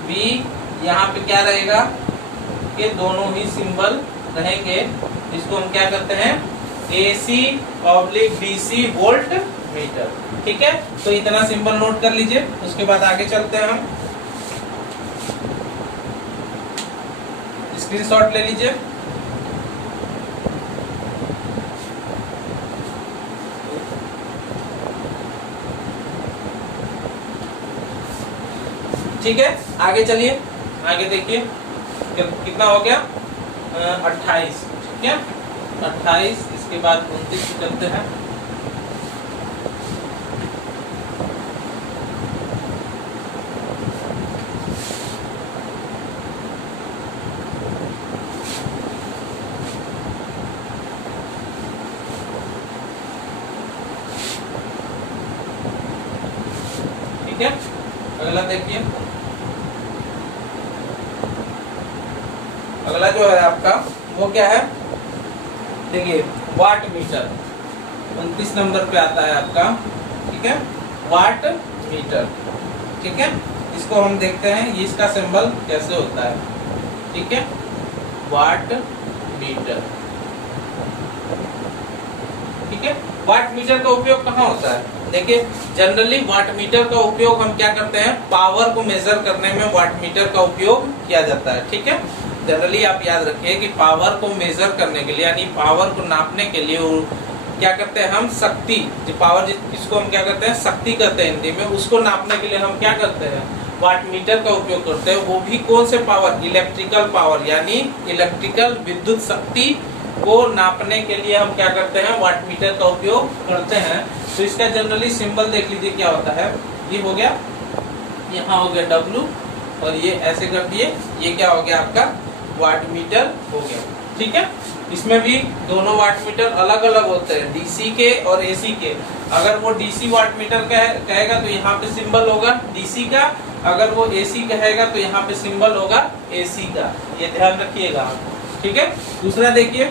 बी, यहाँ पे क्या रहेगा कि दोनों ही सिंबल रहेंगे, इसको हम क्या करते हैं, AC oblique DC volt metre, ठीक है। तो इतना सिंबल नोट कर लीजिए। उसके बाद आगे चलते हैं हम, स्क्रीनशॉट ले लीजिए। ठीक है, आगे चलिए, आगे देखिए कितना हो गया, 28, ठीक है, 28। इसके बाद 29 चलते हैं। ठीक है, अगला देखिए, अगला जो है आपका वो क्या है, देखिए वाट मीटर 29 नंबर पे आता है आपका, ठीक है, वाट मीटर, ठीक है। इसको हम देखते हैं ये इसका सिंबल कैसे होता है, ठीक है, वाट मीटर, ठीक है। वाट मीटर का उपयोग कहाँ होता है, देखिए जनरली वाट मीटर का उपयोग हम क्या करते हैं, पावर को मेजर करने में वाट मीटर का उपयोग किया जाता है, ठीक है। जनरली आप याद रखिए कि पावर को मेजर करने के लिए यानी पावर को नापने के लिए क्या करते हैं हम, शक्ति, जो पावर जिसको हम क्या करते हैं, शक्ति करते हैं हिंदी में, उसको नापने के लिए हम क्या करते हैं, वाट मीटर का उपयोग करते हैं। वो भी कौन से पावर, इलेक्ट्रिकल पावर, यानी इलेक्ट्रिकल विद्युत शक्ति को नापने के लिए हम क्या करते हैं, वाट मीटर का उपयोग करते हैं। तो इसका जनरली सिंबल देख लीजिए क्या होता है, ये हो गया, यहाँ हो गया W और ये ऐसे कर दिए, ये क्या हो गया आपका वाट मीटर हो गया, ठीक है। इसमें भी दोनों वाट मीटर अलग अलग होते हैं, डीसी के और एसी के। अगर वो डीसी वाट मीटर कहेगा तो यहाँ पे सिंबल होगा डीसी का, अगर वो एसी कहेगा तो यहाँ पे सिंबल होगा एसी का। ये ध्यान रखिएगा आप, ठीक है। दूसरा देखिए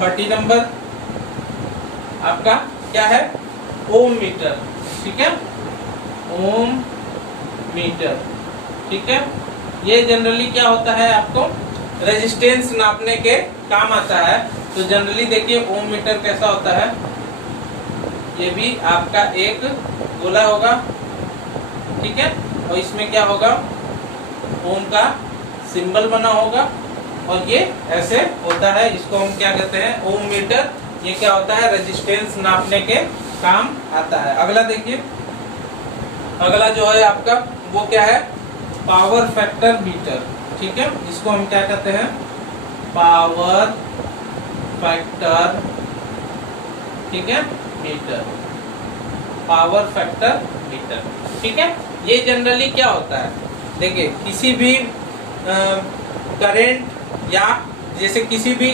30 नंबर आपका क्या है, ओम मीटर, ठीक है, ओम मीटर, ठीक है। ये जनरली क्या होता है, आपको रेजिस्टेंस नापने के काम आता है। तो जनरली देखिए ओम मीटर कैसा होता है, ये भी आपका एक गोला होगा, ठीक है, और इसमें क्या होगा, ओम का सिंबल बना होगा, और ये ऐसे होता है, इसको हम क्या कहते हैं, ओम मीटर। ये क्या होता है, रेजिस्टेंस नापने के काम आता है। अगला देखिए, अगला जो है आपका वो क्या है, पावर फैक्टर मीटर, ठीक है। इसको हम क्या कहते हैं, पावर फैक्टर, ठीक है, मीटर, पावर फैक्टर मीटर, ठीक है। ये जनरली क्या होता है, देखिए किसी भी करंट या जैसे किसी भी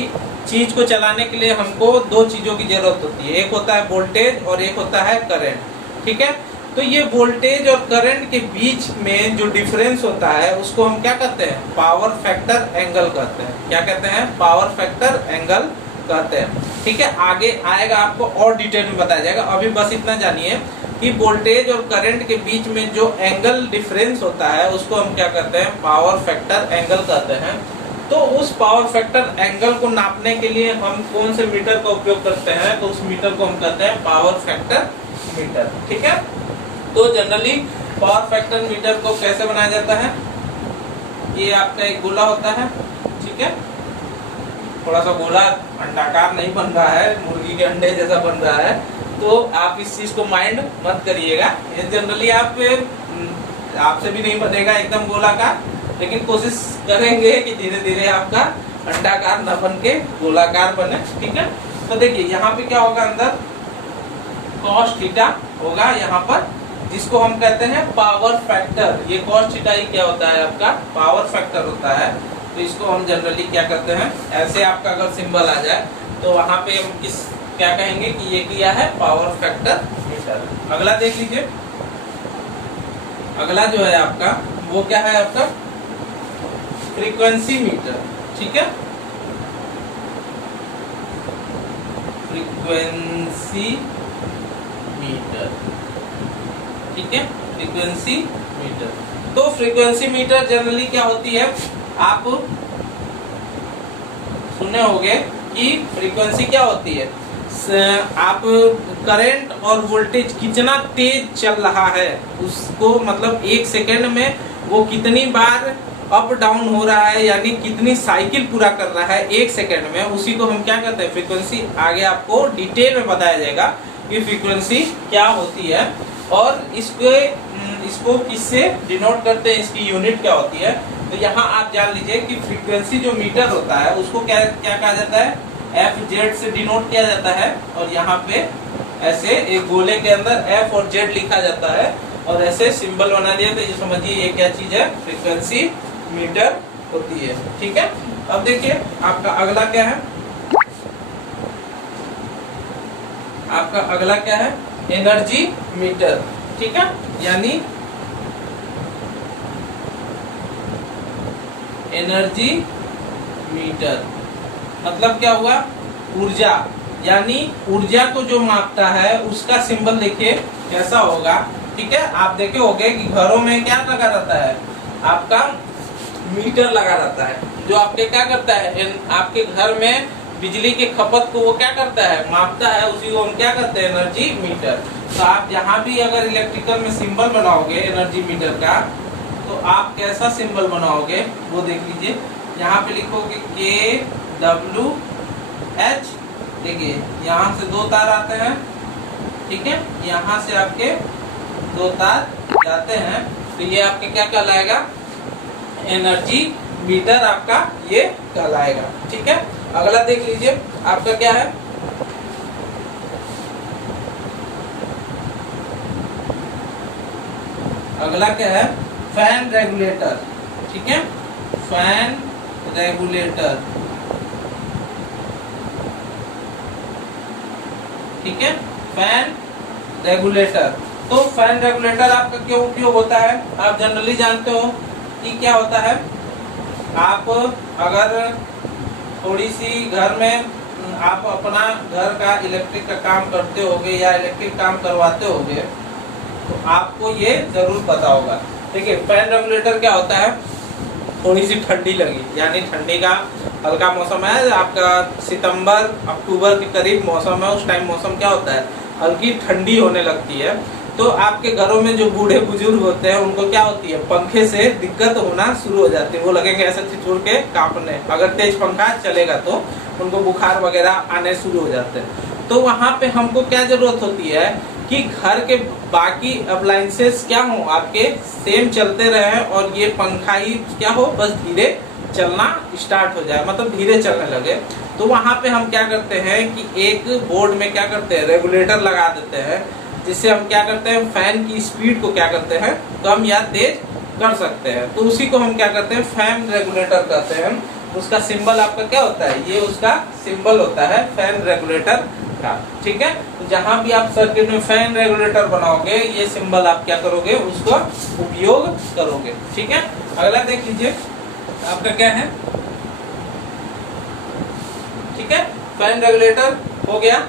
चीज को चलाने के लिए हमको दो चीजों की जरूरत होती है, एक होता है वोल्टेज और एक होता है करंट, ठीक है। तो ये वोल्टेज और करंट के बीच में जो डिफरेंस होता है उसको हम क्या कहते हैं, पावर फैक्टर एंगल कहते हैं। क्या कहते हैं, पावर फैक्टर एंगल कहते हैं, ठीक है। आगे आएगा, आपको और डिटेल में बताया जाएगा। अभी बस इतना जानिए कि वोल्टेज और करंट के बीच में जो एंगल डिफरेंस होता है उसको हम क्या कहते हैं, पावर फैक्टर एंगल कहते हैं। तो उस पावर फैक्टर एंगल को नापने के लिए हम कौन से मीटर का उपयोग करते हैं, तो उस मीटर को हम कहते हैं पावर फैक्टर मीटर, ठीक है। तो जनरली पावर फैक्टर मीटर को कैसे बनाया जाता है, ये आपका एक गोला होता है, ठीक है, थोड़ा सा गोला, अंडाकार नहीं बन रहा है, मुर्गी के अंडे जैसा बन रहा है। तो आप इस चीज को माइंड मत करिएगा, ये जनरली आपसे भी नहीं बनेगा एकदम गोला का, लेकिन कोशिश करेंगे कि धीरे धीरे आपका अंडाकार न बन के गोलाकार बने, ठीक है। तो देखिए यहाँ पे क्या होगा, अंदर कॉस थीटा होगा यहाँ पर, जिसको हम कहते हैं पावर फैक्टर। ये कॉस थीटा ही क्या होता है, आपका पावर फैक्टर होता है। तो इसको हम जनरली क्या करते हैं, ऐसे आपका अगर सिंबल आ जाए तो वहां पे हम क्या कहेंगे कि ये किया है पावर फैक्टर मीटर। अगला देख लीजिए, अगला जो है आपका वो क्या है, आपका फ्रीक्वेंसी मीटर, ठीक है, फ्रीक्वेंसी मीटर, ठीक है, फ्रीक्वेंसी मीटर। तो फ्रीक्वेंसी मीटर जनरली क्या होती है, आप सुने होंगे कि फ्रीक्वेंसी क्या होती है, आप करंट और वोल्टेज कितना तेज चल रहा है उसको, मतलब एक सेकंड में वो कितनी बार अप डाउन हो रहा है, यानी कितनी साइकिल पूरा कर रहा है एक सेकंड में, उसी को हम क्या कहते हैं, फ्रीक्वेंसी। आगे आपको डिटेल में बताया जाएगा कि फ्रीक्वेंसी क्या होती है और इसको किससे डिनोट करते हैं, इसकी यूनिट क्या होती है। तो यहाँ आप जान लीजिए कि फ्रीक्वेंसी जो मीटर होता है उसको क्या क्या कहा जाता है, FZ से डिनोट किया जाता है, और यहाँ पे ऐसे एक गोले के अंदर F और Z लिखा जाता है और ऐसे सिंबल बना दिया, तो ये समझिए ये क्या चीज है, फ्रीक्वेंसी मीटर होती है, ठीक है। अब देखिए आपका अगला क्या है, आपका अगला क्या है, एनर्जी मीटर, ठीक है, यानी एनर्जी मीटर मतलब क्या हुआ, ऊर्जा, यानी ऊर्जा को जो मापता है उसका सिंबल देखिए कैसा होगा, ठीक है। आप देखे होंगे कि घरों में क्या लगा रहता है, आपका मीटर लगा रहता है, जो आपके क्या करता है, आपके घर में बिजली के खपत को वो क्या करता है, मापता है, उसी को हम क्या करते हैं, एनर्जी मीटर। तो आप जहाँ भी अगर इलेक्ट्रिकल में सिंबल बनाओगे एनर्जी मीटर का, तो आप कैसा सिंबल बनाओगे वो देख लीजिए। यहाँ पे लिखोगे KWH, देखिए यहाँ से दो तार आते हैं, ठीक है, यहाँ से आपके दो तार जाते हैं, तो ये आपके क्या कहलाएगा, एनर्जी मीटर आपका ये कहलाएगा, ठीक है। अगला देख लीजिए आपका क्या है, अगला क्या है, फैन रेगुलेटर, ठीक है, फैन रेगुलेटर, ठीक है, फैन रेगुलेटर। तो फैन रेगुलेटर आपका क्यों उपयोग होता है, आप जनरली जानते हो कि क्या होता है। आप अगर थोड़ी सी घर में आप अपना घर का इलेक्ट्रिक का काम करते होगे या इलेक्ट्रिक काम करवाते होगे तो आपको ये जरूर पता होगा। देखिए फैन रेगुलेटर क्या होता है, थोड़ी सी ठंडी लगी, यानी ठंडी का हल्का मौसम है, आपका सितंबर अक्टूबर के करीब मौसम है, उस टाइम मौसम क्या होता है, हल्की ठंडी होने लगती है। तो आपके घरों में जो बूढ़े बुजुर्ग होते हैं उनको क्या होती है, पंखे से दिक्कत होना शुरू हो जाती है, वो लगेंगे ऐसे ठिठुर के कांपने, अगर तेज पंखा चलेगा तो उनको बुखार वगैरह आने शुरू हो जाते हैं। तो वहाँ पे हमको क्या जरूरत होती है कि घर के बाकी अप्लायंसेस क्या हो, आपके सेम चलते रहे और ये पंखा ही क्या हो, बस धीरे चलना स्टार्ट हो जाए, मतलब धीरे चलने लगे। तो वहाँ पे हम क्या करते हैं कि एक बोर्ड में क्या करते हैं, रेगुलेटर लगा देते हैं, जिससे हम क्या करते हैं, फैन की स्पीड को क्या करते हैं, कम या तेज कर सकते हैं। तो उसी को हम क्या करते हैं, फैन रेगुलेटर कहते हैं। उसका सिंबल आपका क्या होता है, ये उसका सिंबल होता है फैन रेगुलेटर का, ठीक है। तो जहां भी आप सर्किट में फैन रेगुलेटर बनाओगे, ये सिंबल आप क्या करोगे, उसका उपयोग करोगे, ठीक है। अगला देख लीजिए आपका क्या है, ठीक है, फैन रेगुलेटर हो गया।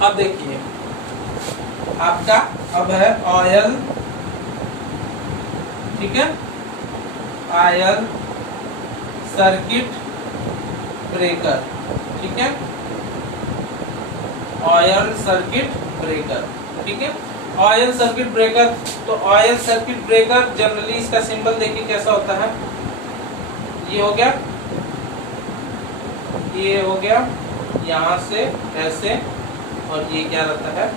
अब देखिए आपका अब है ऑयल, ठीक है, ऑयल सर्किट ब्रेकर, ठीक है, ऑयल सर्किट ब्रेकर, ठीक है, ऑयल सर्किट ब्रेकर। तो ऑयल सर्किट ब्रेकर जनरली इसका सिंबल देखिए कैसा होता है, ये हो गया, ये हो गया, यहाँ से ऐसे, और ये क्या रहता है,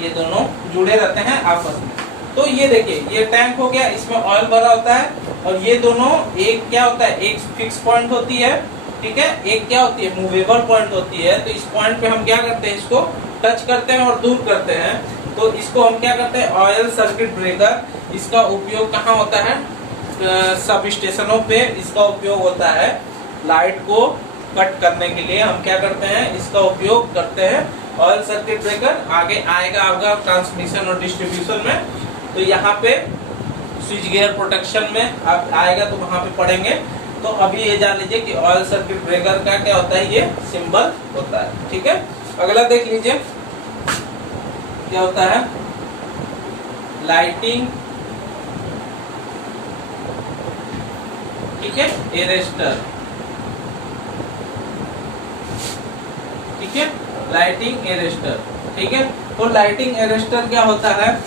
ये दोनों जुड़े रहते हैं आपस में। तो ये देखिए ये टैंक हो गया, इसमें ऑयल भरा होता है, और ये दोनों एक क्या होता है, एक फिक्स पॉइंट होती है, ठीक है, एक क्या होती है, मूवेबल पॉइंट होती है। तो इस पॉइंट पे हम क्या करते हैं, इसको टच करते हैं और दूर करते हैं। तो इसको हम क्या करते हैं, ऑयल सर्किट ब्रेकर। इसका उपयोग कहाँ होता है, सब स्टेशनों पे इसका उपयोग होता है, लाइट को कट करने के लिए हम क्या करते हैं, इसका उपयोग करते हैं, ऑयल सर्किट ब्रेकर। आगे आएगा आपका ट्रांसमिशन और डिस्ट्रीब्यूशन में, तो यहाँ पे स्विच गियर प्रोटेक्शन में आप आएगा तो वहां पे पढ़ेंगे। तो अभी ये जान लीजिए कि ऑयल सर्किट ब्रेकर का क्या होता है, ये सिंबल होता है, ठीक है। अगला देख लीजिए क्या होता है, लाइटिंग, ठीक है, एरेस्टर, ठीक है, लाइटिंग एरेस्टर, ठीक है। तो लाइटिंग एरेस्टर क्या होता है,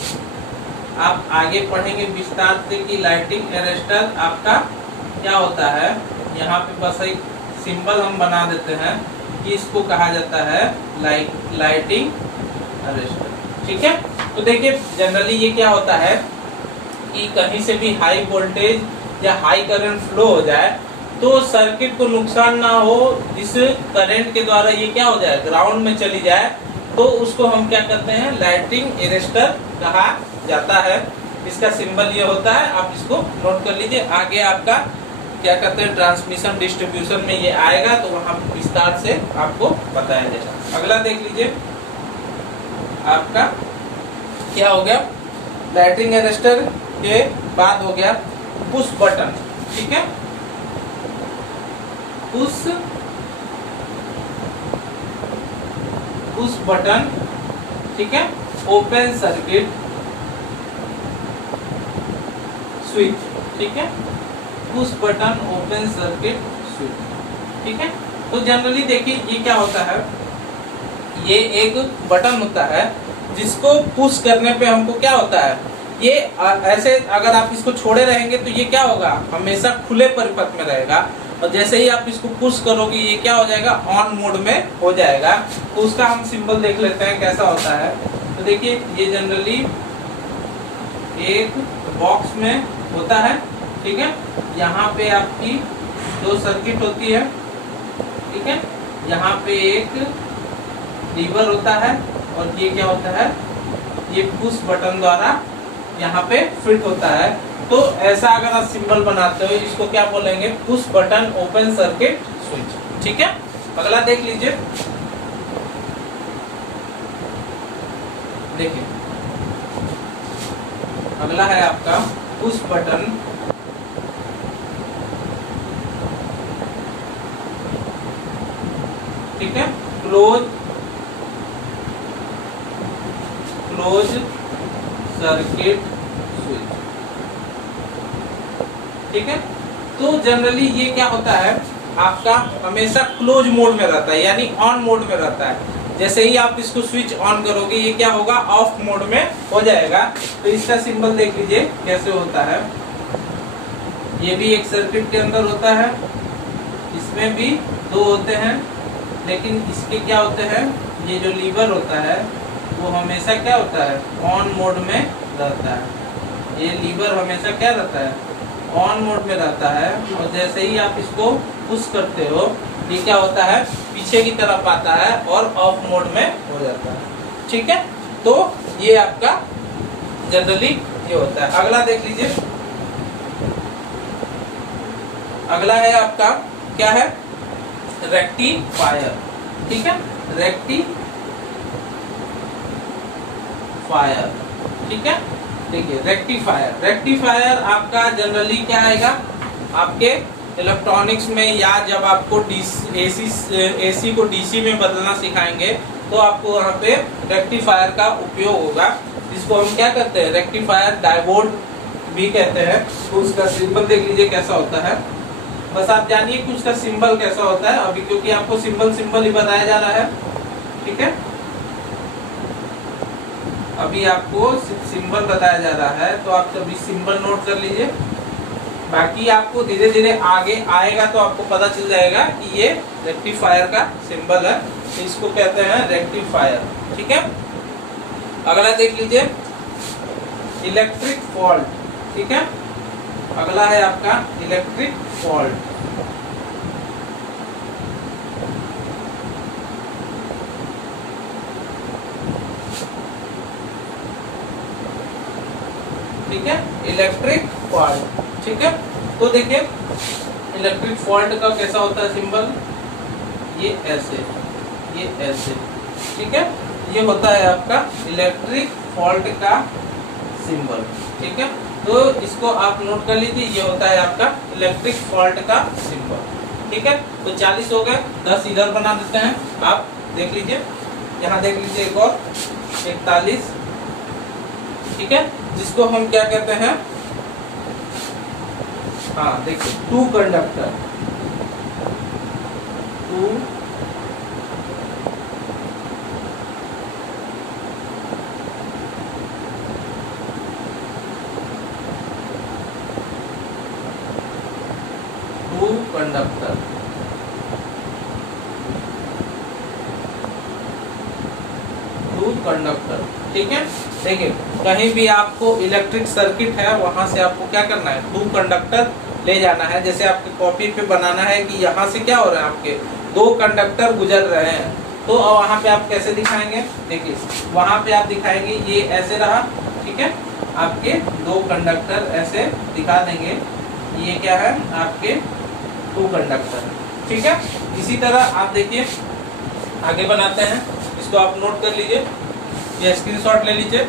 आप आगे पढ़ेंगे विस्तार से कि लाइटिंग एरेस्टर आपका क्या होता है। यहाँ पे बस एक सिंबल हम बना देते हैं कि इसको कहा जाता है लाइटिंग एरेस्टर, ठीक है। तो देखिए जनरली ये क्या होता है कि कहीं से भी हाई वोल्टेज या हाई करंट फ्लो हो जाए तो सर्किट को नुकसान ना हो, इस करंट के द्वारा ये क्या हो जाए, ग्राउंड में चली जाए, तो उसको हम क्या करते हैं, लाइटिंग एरेस्टर कहा जाता है। इसका सिंबल ये होता है, आप इसको नोट कर लीजिए। आगे आपका क्या कहते हैं, ट्रांसमिशन डिस्ट्रीब्यूशन में ये आएगा तो वहां विस्तार से आपको बताया जाएगा। अगला देख लीजिए आपका क्या हो गया, लाइटिंग एरेस्टर के बाद हो गया पुश बटन, ठीक है, पुश बटन, ठीक है, ओपन सर्किट स्विच, ठीक है, push button open circuit switch, ठीक है। तो जनरली देखिए ये क्या होता है, ये एक बटन होता है जिसको पुश करने पे हमको क्या होता है, ये ऐसे अगर आप इसको छोड़े रहेंगे तो ये क्या होगा, हमेशा खुले परिपथ में रहेगा, और जैसे ही आप इसको पुश करोगे ये क्या हो जाएगा, ऑन मोड में हो जाएगा। तो उसका हम सिंबल देख लेते हैं कैसा होता है। तो देखिए ये जनरली एक बॉक्स में होता है, ठीक है, यहाँ पे आपकी दो सर्किट होती है, ठीक है, यहाँ पे एक लीवर होता है, और ये क्या होता है, ये पुश बटन द्वारा यहाँ पे फिट होता है। तो ऐसा अगर आप सिंबल बनाते हो इसको क्या बोलेंगे, push button open circuit switch. ठीक है, अगला देख लीजिए, देखिए अगला है आपका पुश बटन ठीक है क्लोज सर्किट स्विच। ठीक है, तो जनरली ये क्या होता है आपका हमेशा क्लोज मोड में रहता है, यानी ऑन मोड में रहता है। जैसे ही आप इसको स्विच ऑन करोगे ये क्या होगा, ऑफ मोड में हो जाएगा। तो इसका सिंबल देख लीजिए कैसे होता है। ये भी एक सर्किट के अंदर होता है, इसमें भी दो होते हैं, लेकिन इसके क्या होते हैं, ये जो लीवर होता है वो हमेशा क्या होता है, ऑन मोड में रहता है। ये लीवर हमेशा क्या रहता है, ऑन मोड में रहता है। और जैसे ही आप इसको पुश करते हो ये क्या होता है, पीछे की तरफ आता है और ऑफ मोड में हो जाता है। ठीक है, तो ये आपका जनरली ये होता है। अगला देख लीजिए, अगला है आपका क्या है, रेक्टिफायर। ठीक है, रेक्टिफायर। ठीक है, देखिए रेक्टिफायर आपका जनरली क्या आएगा आपके इलेक्ट्रॉनिक्स में, या जब आपको एसी को डीसी में बदलना सिखाएंगे तो आपको वहाँ पे रेक्टिफायर का उपयोग होगा। इसको हम क्या कहते हैं, रेक्टिफायर डायोड भी कहते हैं। तो उसका सिंबल देख लीजिए कैसा होता है, बस आप जानिए कि उसका सिंबल कैसा होता है अभी, क्योंकि आपको सिंबल ही बताया जा रहा है। ठीक है, अभी आपको सिंबल बताया जा रहा है, तो आप सभी सिंबल नोट कर लीजिए। बाकी आपको धीरे धीरे आगे आएगा तो आपको पता चल जाएगा कि ये रेक्टिफायर का सिंबल है, तो इसको कहते हैं रेक्टिफायर। ठीक है, अगला देख लीजिए, इलेक्ट्रिक फॉल्ट। ठीक है, अगला है आपका इलेक्ट्रिक फॉल्ट। ठीक है, इलेक्ट्रिक फॉल्ट। ठीक है, तो देखिए इलेक्ट्रिक फॉल्ट का कैसा होता है सिंबल, ये ऐसे, ये ऐसे। ठीक है, ये होता है आपका इलेक्ट्रिक फॉल्ट का सिंबल। ठीक है, तो इसको आप नोट कर लीजिए, ये होता है आपका इलेक्ट्रिक फॉल्ट का सिंबल। ठीक है, तो 40 हो गए, 10 इधर बना देते हैं। आप देख लीजिए, यहाँ देख लीजिए एक और 41। ठीक है, जिसको हम क्या कहते हैं, हाँ देखिए two conductor, two conductor. Conductor. ठीक है, देखिए कहीं भी आपको इलेक्ट्रिक सर्किट है वहां से आपको क्या करना है, 2 कंडक्टर ले जाना है। जैसे आपके कॉपी पे बनाना है कि यहाँ से क्या हो रहा है, आपके 2 कंडक्टर गुजर रहे हैं, तो वहां पे आप कैसे दिखाएंगे, देखिए वहां पे आप दिखाएंगे ये ऐसे रहा। ठीक है, आपके 2 कंडक्टर ऐसे दिखा देंगे, ये क्या है आपके 2 कंडक्टर। ठीक है, इसी तरह आप देखिए आगे बनाते हैं, इसको आप नोट कर लीजिए या स्क्रीनशॉट ले लीजिए।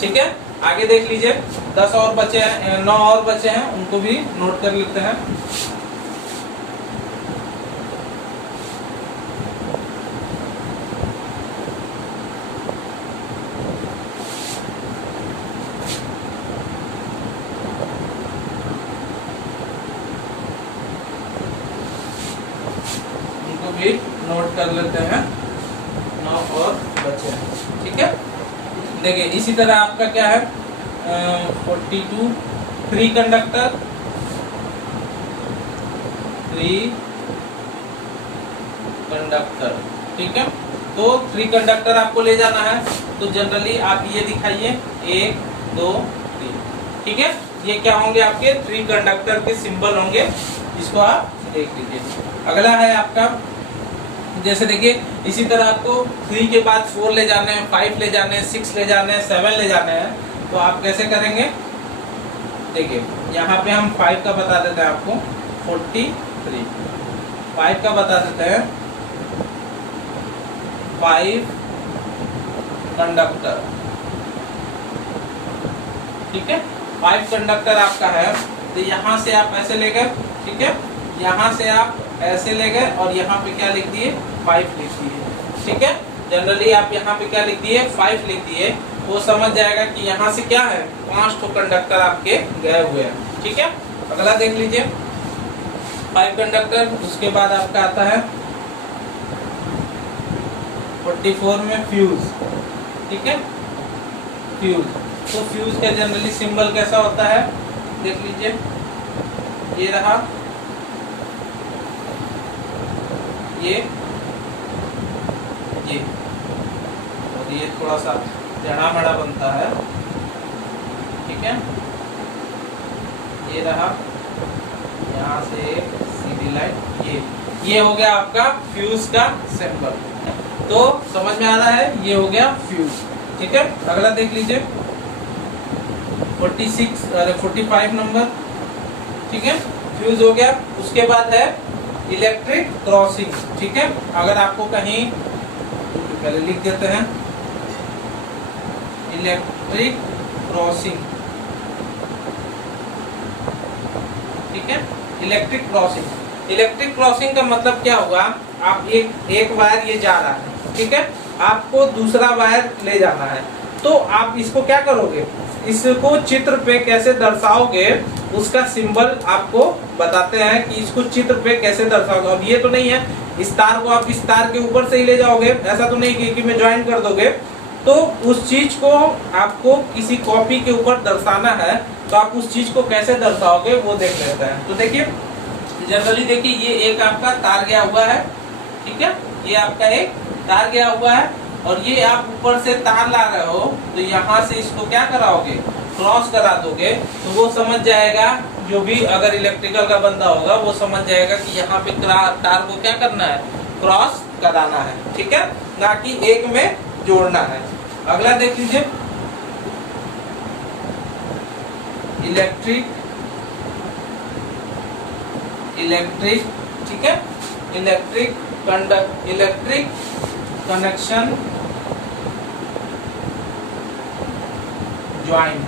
ठीक है, आगे देख लीजिए 10 और बचे हैं, 9 और बचे हैं, उनको भी नोट कर लेते हैं। भी नोट कर लेते हैं, 9 और बचे हैं। ठीक है, देखिए इसी तरह आपका क्या है 42 3 कंडक्टर, 3 कंडक्टर। ठीक है, तो 3 कंडक्टर आपको ले जाना है, तो जनरली आप ये दिखाइए 1 2 3। ठीक है, ये क्या होंगे आपके 3 कंडक्टर के सिंबल होंगे, इसको आप देख लीजिए। अगला है आपका, जैसे देखिए इसी तरह आपको 3 के बाद 4 ले जाने हैं, 5 ले जाने हैं, 6 ले जाने हैं, 7 ले जाने हैं, तो आप कैसे करेंगे? देखिए यहाँ पे हम 5 का बता देते हैं आपको 43, 5 का बता देते हैं 5 कंडक्टर, ठीक है। 5 कंडक्टर आपका है, तो यहाँ से आप ऐसे ले गए, ठीक है, यहाँ से आप ऐसे ले गए और यहाँ पे क्या लिख दिए? 5 लिख दिए, ठीक है। जनरली आप यहाँ पे क्या लिख दिए? 5 लिख दिए, वो समझ जाएगा कि यहाँ से क्या है, 5 तो कंडक्टर आपके गए हुए हैं, ठीक है। अगला देख लीजिए 5 कंडक्टर, उसके बाद आपका आता है 44 में फ्यूज, ठीक है, फ्यूज। तो फ्यूज का जनरली सिंबल कैसा होता है? देख लीजिए, ये रहा, ये और ये थोड़ा सा जड़ा मड़ा बनता है, ठीक है, ये रहा, यहाँ से सीधी लाइन, ये हो गया आपका फ्यूज का सिंबल। तो समझ में आ रहा है, ये हो गया फ्यूज, ठीक है। अगला देख लीजिए 45 नंबर, ठीक है, फ्यूज हो गया। उसके बाद है इलेक्ट्रिक क्रॉसिंग, ठीक है। अगर आपको कहीं, पहले लिख देते हैं इलेक्ट्रिक क्रॉसिंग, ठीक है, इलेक्ट्रिक क्रॉसिंग। इलेक्ट्रिक क्रॉसिंग का मतलब क्या हुआ? आप एक वायर ये जा रहा है, ठीक है, आपको दूसरा वायर ले जाना है, तो आप इसको क्या करोगे? इसको चित्र पे कैसे दर्शाओगे, उसका सिंबल आपको बताते हैं कि इसको चित्र पे कैसे दर्शाओगे। अब ये तो नहीं है इस तार को आप इस तार के ऊपर से ही ले जाओगे, ऐसा तो नहीं कि में ज्वाइन कर दोगे। तो उस चीज को आपको किसी कॉपी के ऊपर दर्शाना है, तो आप उस चीज को कैसे दर्शाओगे वो देख लेते हैं। तो देखिए जनरली देखिए ये एक आपका तार गया हुआ है, ठीक है, ये आपका एक तार गया हुआ है और ये आप ऊपर से तार ला रहे हो, तो यहाँ से इसको क्या कराओगे? क्रॉस करा दोगे, तो वो समझ जाएगा, जो भी अगर इलेक्ट्रिकल का बंदा होगा वो समझ जाएगा कि यहाँ पे तार को क्या करना है? क्रॉस कराना है, ठीक है, ना कि एक में जोड़ना है। अगला देख लीजिए इलेक्ट्रिक, ठीक है, electric connection joint,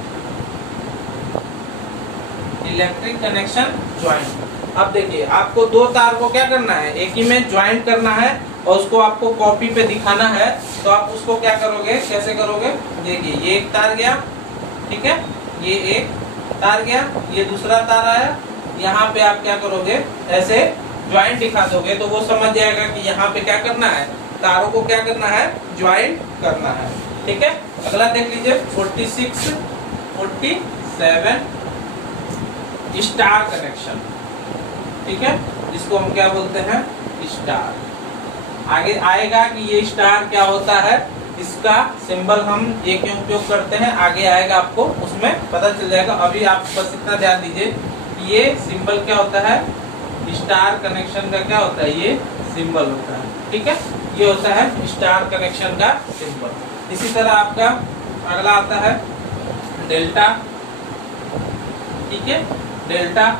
electric connection joint. अब देखिए आपको दो तार को क्या करना है? एक ही में ज्वाइंट करना है और उसको आपको कॉपी पे दिखाना है, तो आप उसको क्या करोगे? कैसे करोगे? देखिए ये एक तार गया, ठीक है, ये एक तार गया, ये दूसरा तार आया, यहाँ पे आप क्या करोगे? ऐसे ज्वाइंट दिखा दोगे, तो वो समझ जाएगा कि यहाँ पे क्या करना है? तारों को क्या करना है? ज्वाइंट करना है, ठीक है। अगला देख लीजिए 46, 47 स्टार कनेक्शन, ठीक है, जिसको हम क्या बोलते हैं? स्टार। आगे आएगा कि ये स्टार क्या होता है, इसका सिंबल हम ये क्यों उपयोग करते हैं, आगे आएगा आपको उसमें पता चल जाएगा। अभी आप बस इतना ध्यान दीजिए कि ये सिंबल क्या होता है, स्टार कनेक्शन का क्या होता है, ये सिंबल होता है, ठीक है, ये होता है स्टार कनेक्शन का सिंबल। इसी तरह आपका अगला आता है डेल्टा, ठीक है, डेल्टा।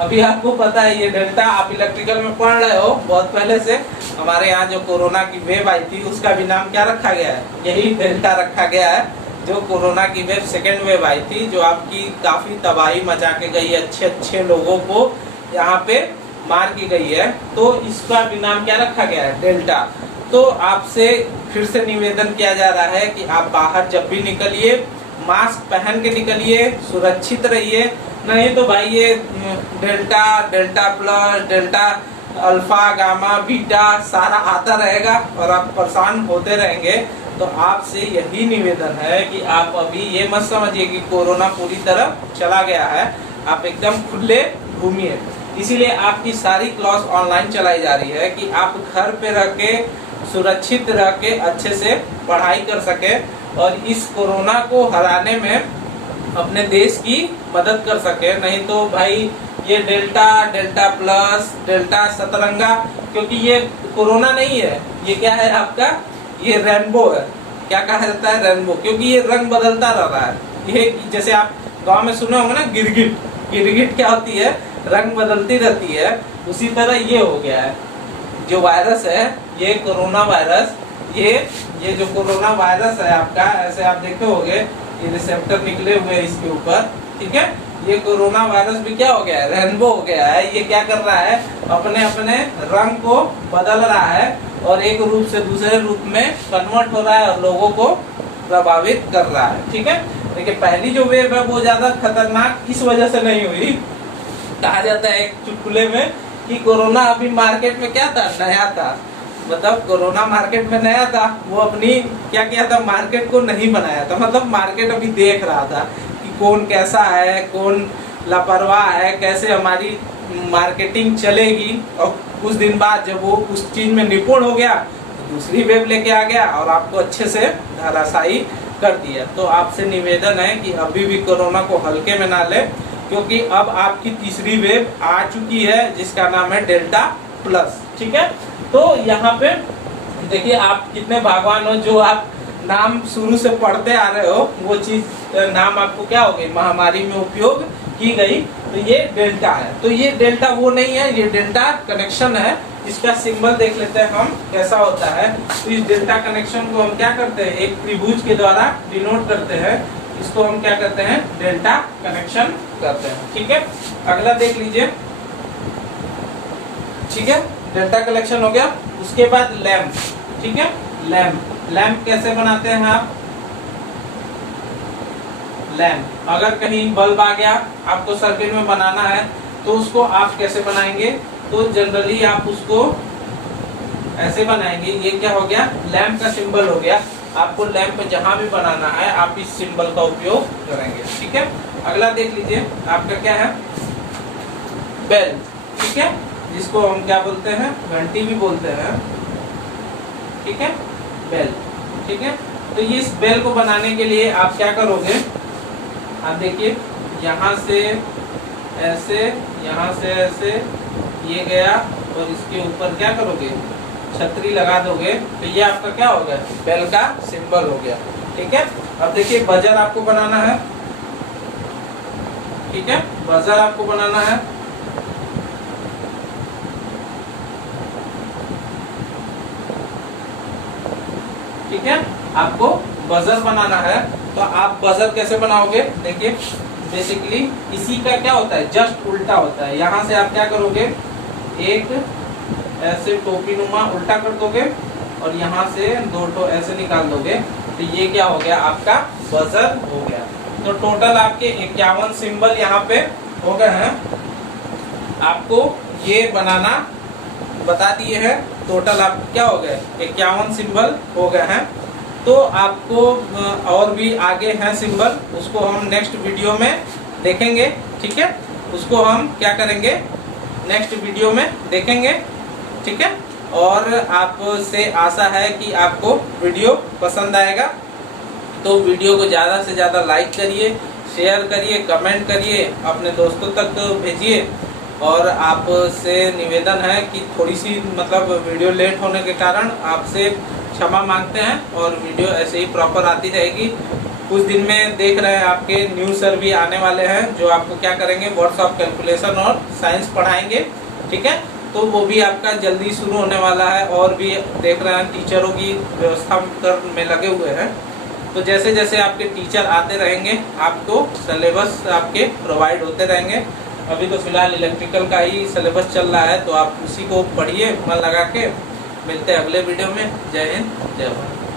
अभी आपको पता है ये डेल्टा, आप इलेक्ट्रिकल में पढ़ रहे हो बहुत पहले से। हमारे यहाँ जो कोरोना की वेव आई थी उसका भी नाम क्या रखा गया है? यही डेल्टा रखा गया है। जो कोरोना की वेव, सेकेंड वेव आई थी, जो आपकी काफी तबाही मचा के गई, अच्छे लोगों को यहाँ पे मार की गई है, तो इसका भी नाम क्या रखा गया है? डेल्टा। तो आपसे फिर से निवेदन किया जा रहा है कि आप बाहर जब भी निकलिए मास्क पहन के निकलिए, सुरक्षित रहिए, नहीं तो भाई ये delta, delta plus, delta alpha, gamma, beta सारा आता रहेगा और आप परेशान होते रहेंगे। तो आपसे यही निवेदन है कि आप अभी ये मत समझिए कि कोरोना पूरी तरह चला गया है, आप एकदम खुले घूमिए। इसीलिए आपकी सारी क्लास ऑनलाइन चलाई जा रही है कि आप घर पे रह के सुरक्षित रह के अच्छे से पढ़ाई कर सके और इस कोरोना को हराने में अपने देश की मदद कर सके। नहीं तो भाई ये डेल्टा, डेल्टा प्लस, डेल्टा सतरंगा, क्योंकि ये कोरोना नहीं है, ये क्या है आपका, ये रेनबो है। क्या कहा जाता है, रेनबो, क्योंकि ये रंग बदलता रह रहा है। ये जैसे आप गांव में सुने होंगे ना, गिरगिट, गिरगिट क्या होती है, रंग बदलती रहती है, उसी तरह ये हो गया है जो वायरस है, ये कोरोना वायरस, ये जो कोरोना वायरस है आपका, ऐसे आप देखे होंगे ये रिसेप्टर निकले हुए हैं इसके ऊपर, ठीक है। ये कोरोना वायरस भी क्या हो गया है, रेनबो हो गया है। ये क्या कर रहा है, अपने अपने रंग को बदल रहा है और एक रूप से दूसरे रूप में कन्वर्ट हो रहा है और लोगों को प्रभावित कर रहा है, ठीक है। देखिए पहली जो वेव है वो ज्यादा खतरनाक इस वजह से नहीं हुई, कहा जाता है एक चुटकुले में कि कोरोना अभी मार्केट में क्या था, नया था, मतलब कोरोना मार्केट में नया था, वो अपनी क्या किया था, मार्केट को नहीं बनाया था, मतलब मार्केट अभी देख रहा था कि कौन कैसा है, कौन लापरवाह है, कैसे हमारी मार्केटिंग चलेगी। और कुछ दिन बाद जब वो उस चीज में निपुण हो गया तो दूसरी वेव लेके आ गया और आपको अच्छे से धराशायी कर दिया। तो आपसे निवेदन है कि अभी भी कोरोना को हल्के में ना ले, क्योंकि अब आपकी तीसरी वेव आ चुकी है जिसका नाम है डेल्टा प्लस, ठीक है। तो यहाँ पे देखिए आप कितने भागवान हो जो आप नाम शुरू से पढ़ते आ रहे हो, वो चीज नाम आपको क्या हो गई, महामारी में उपयोग की गई। तो ये डेल्टा है, तो ये डेल्टा वो नहीं है, ये डेल्टा कनेक्शन है। इसका सिंबल देख लेते हैं हम कैसा होता है। तो इस डेल्टा कनेक्शन को हम क्या करते हैं, एक त्रिभुज के द्वारा डिनोट करते हैं, इसको हम क्या करते हैं, डेल्टा कनेक्शन करते हैं, ठीक है। अगला देख लीजिए, ठीक है, डेल्टा कनेक्शन हो गया। उसके बाद लैंप, ठीक है, लैंप, लैंप कैसे बनाते हैं आप, लैंप अगर कहीं बल्ब आ गया आपको सर्किट में बनाना है तो उसको आप कैसे बनाएंगे, तो जनरली आप उसको ऐसे बनाएंगे। ये क्या हो गया, लैंप का सिंबल हो गया। आपको लैंप जहां भी बनाना है आप इस सिंबल का उपयोग करेंगे, ठीक है। अगला देख लीजिए आपका क्या है, बेल, ठीक है, जिसको हम क्या बोलते हैं, घंटी भी बोलते हैं, ठीक है, बेल, ठीक है। तो इस बेल को बनाने के लिए आप क्या करोगे, आप देखिए यहाँ से ऐसे, यहाँ से ऐसे, ये गया और इसके ऊपर क्या करोगे, छतरी लगा दोगे, तो ये आपका क्या हो गया, बेल का सिंबल हो गया, ठीक है। अब देखिए बजर आपको बनाना है, ठीक है, बजर आपको बनाना है, ठीक है, आपको बजर बनाना है। तो आप बजर कैसे बनाओगे, देखिए बेसिकली इसी का क्या होता है, जस्ट उल्टा होता है। यहाँ से आप क्या करोगे, एक ऐसे टोपी नुमा उल्टा कर दोगे और यहाँ से दो टो ऐसे निकाल दोगे, तो ये क्या हो गया, आपका बजर हो गया। तो टोटल आपके 51 सिंबल यहाँ पे हो गए हैं। आपको ये बनाना बता दिए हैं, टोटल आप क्या हो गए, 51 सिंबल हो गए हैं। तो आपको और भी आगे हैं सिंबल, उसको हम नेक्स्ट वीडियो में देखेंगे, ठीक है। उसको हम क्या करेंगे, नेक्स्ट वीडियो में देखेंगे, ठीक है। और आपसे आशा है कि आपको वीडियो पसंद आएगा, तो वीडियो को ज़्यादा से ज़्यादा लाइक करिए, शेयर करिए, कमेंट करिए, अपने दोस्तों तक भेजिए। और आपसे निवेदन है कि थोड़ी सी मतलब वीडियो लेट होने के कारण आपसे क्षमा मांगते हैं, और वीडियो ऐसे ही प्रॉपर आती रहेगी। कुछ दिन में देख रहे हैं आपके न्यू सर भी आने वाले हैं जो आपको क्या करेंगे, वर्ड्स ऑफ कैलकुलेशन और साइंस पढ़ाएंगे, ठीक है। तो वो भी आपका जल्दी शुरू होने वाला है, और भी देख रहे हैं टीचरों की व्यवस्था में लगे हुए हैं। तो जैसे जैसे आपके टीचर आते रहेंगे आपको सिलेबस आपके प्रोवाइड होते रहेंगे। अभी तो फिलहाल इलेक्ट्रिकल का ही सिलेबस चल रहा है, तो आप उसी को पढ़िए मन लगा के। मिलते हैं अगले वीडियो में। जय हिंद, जय भारत।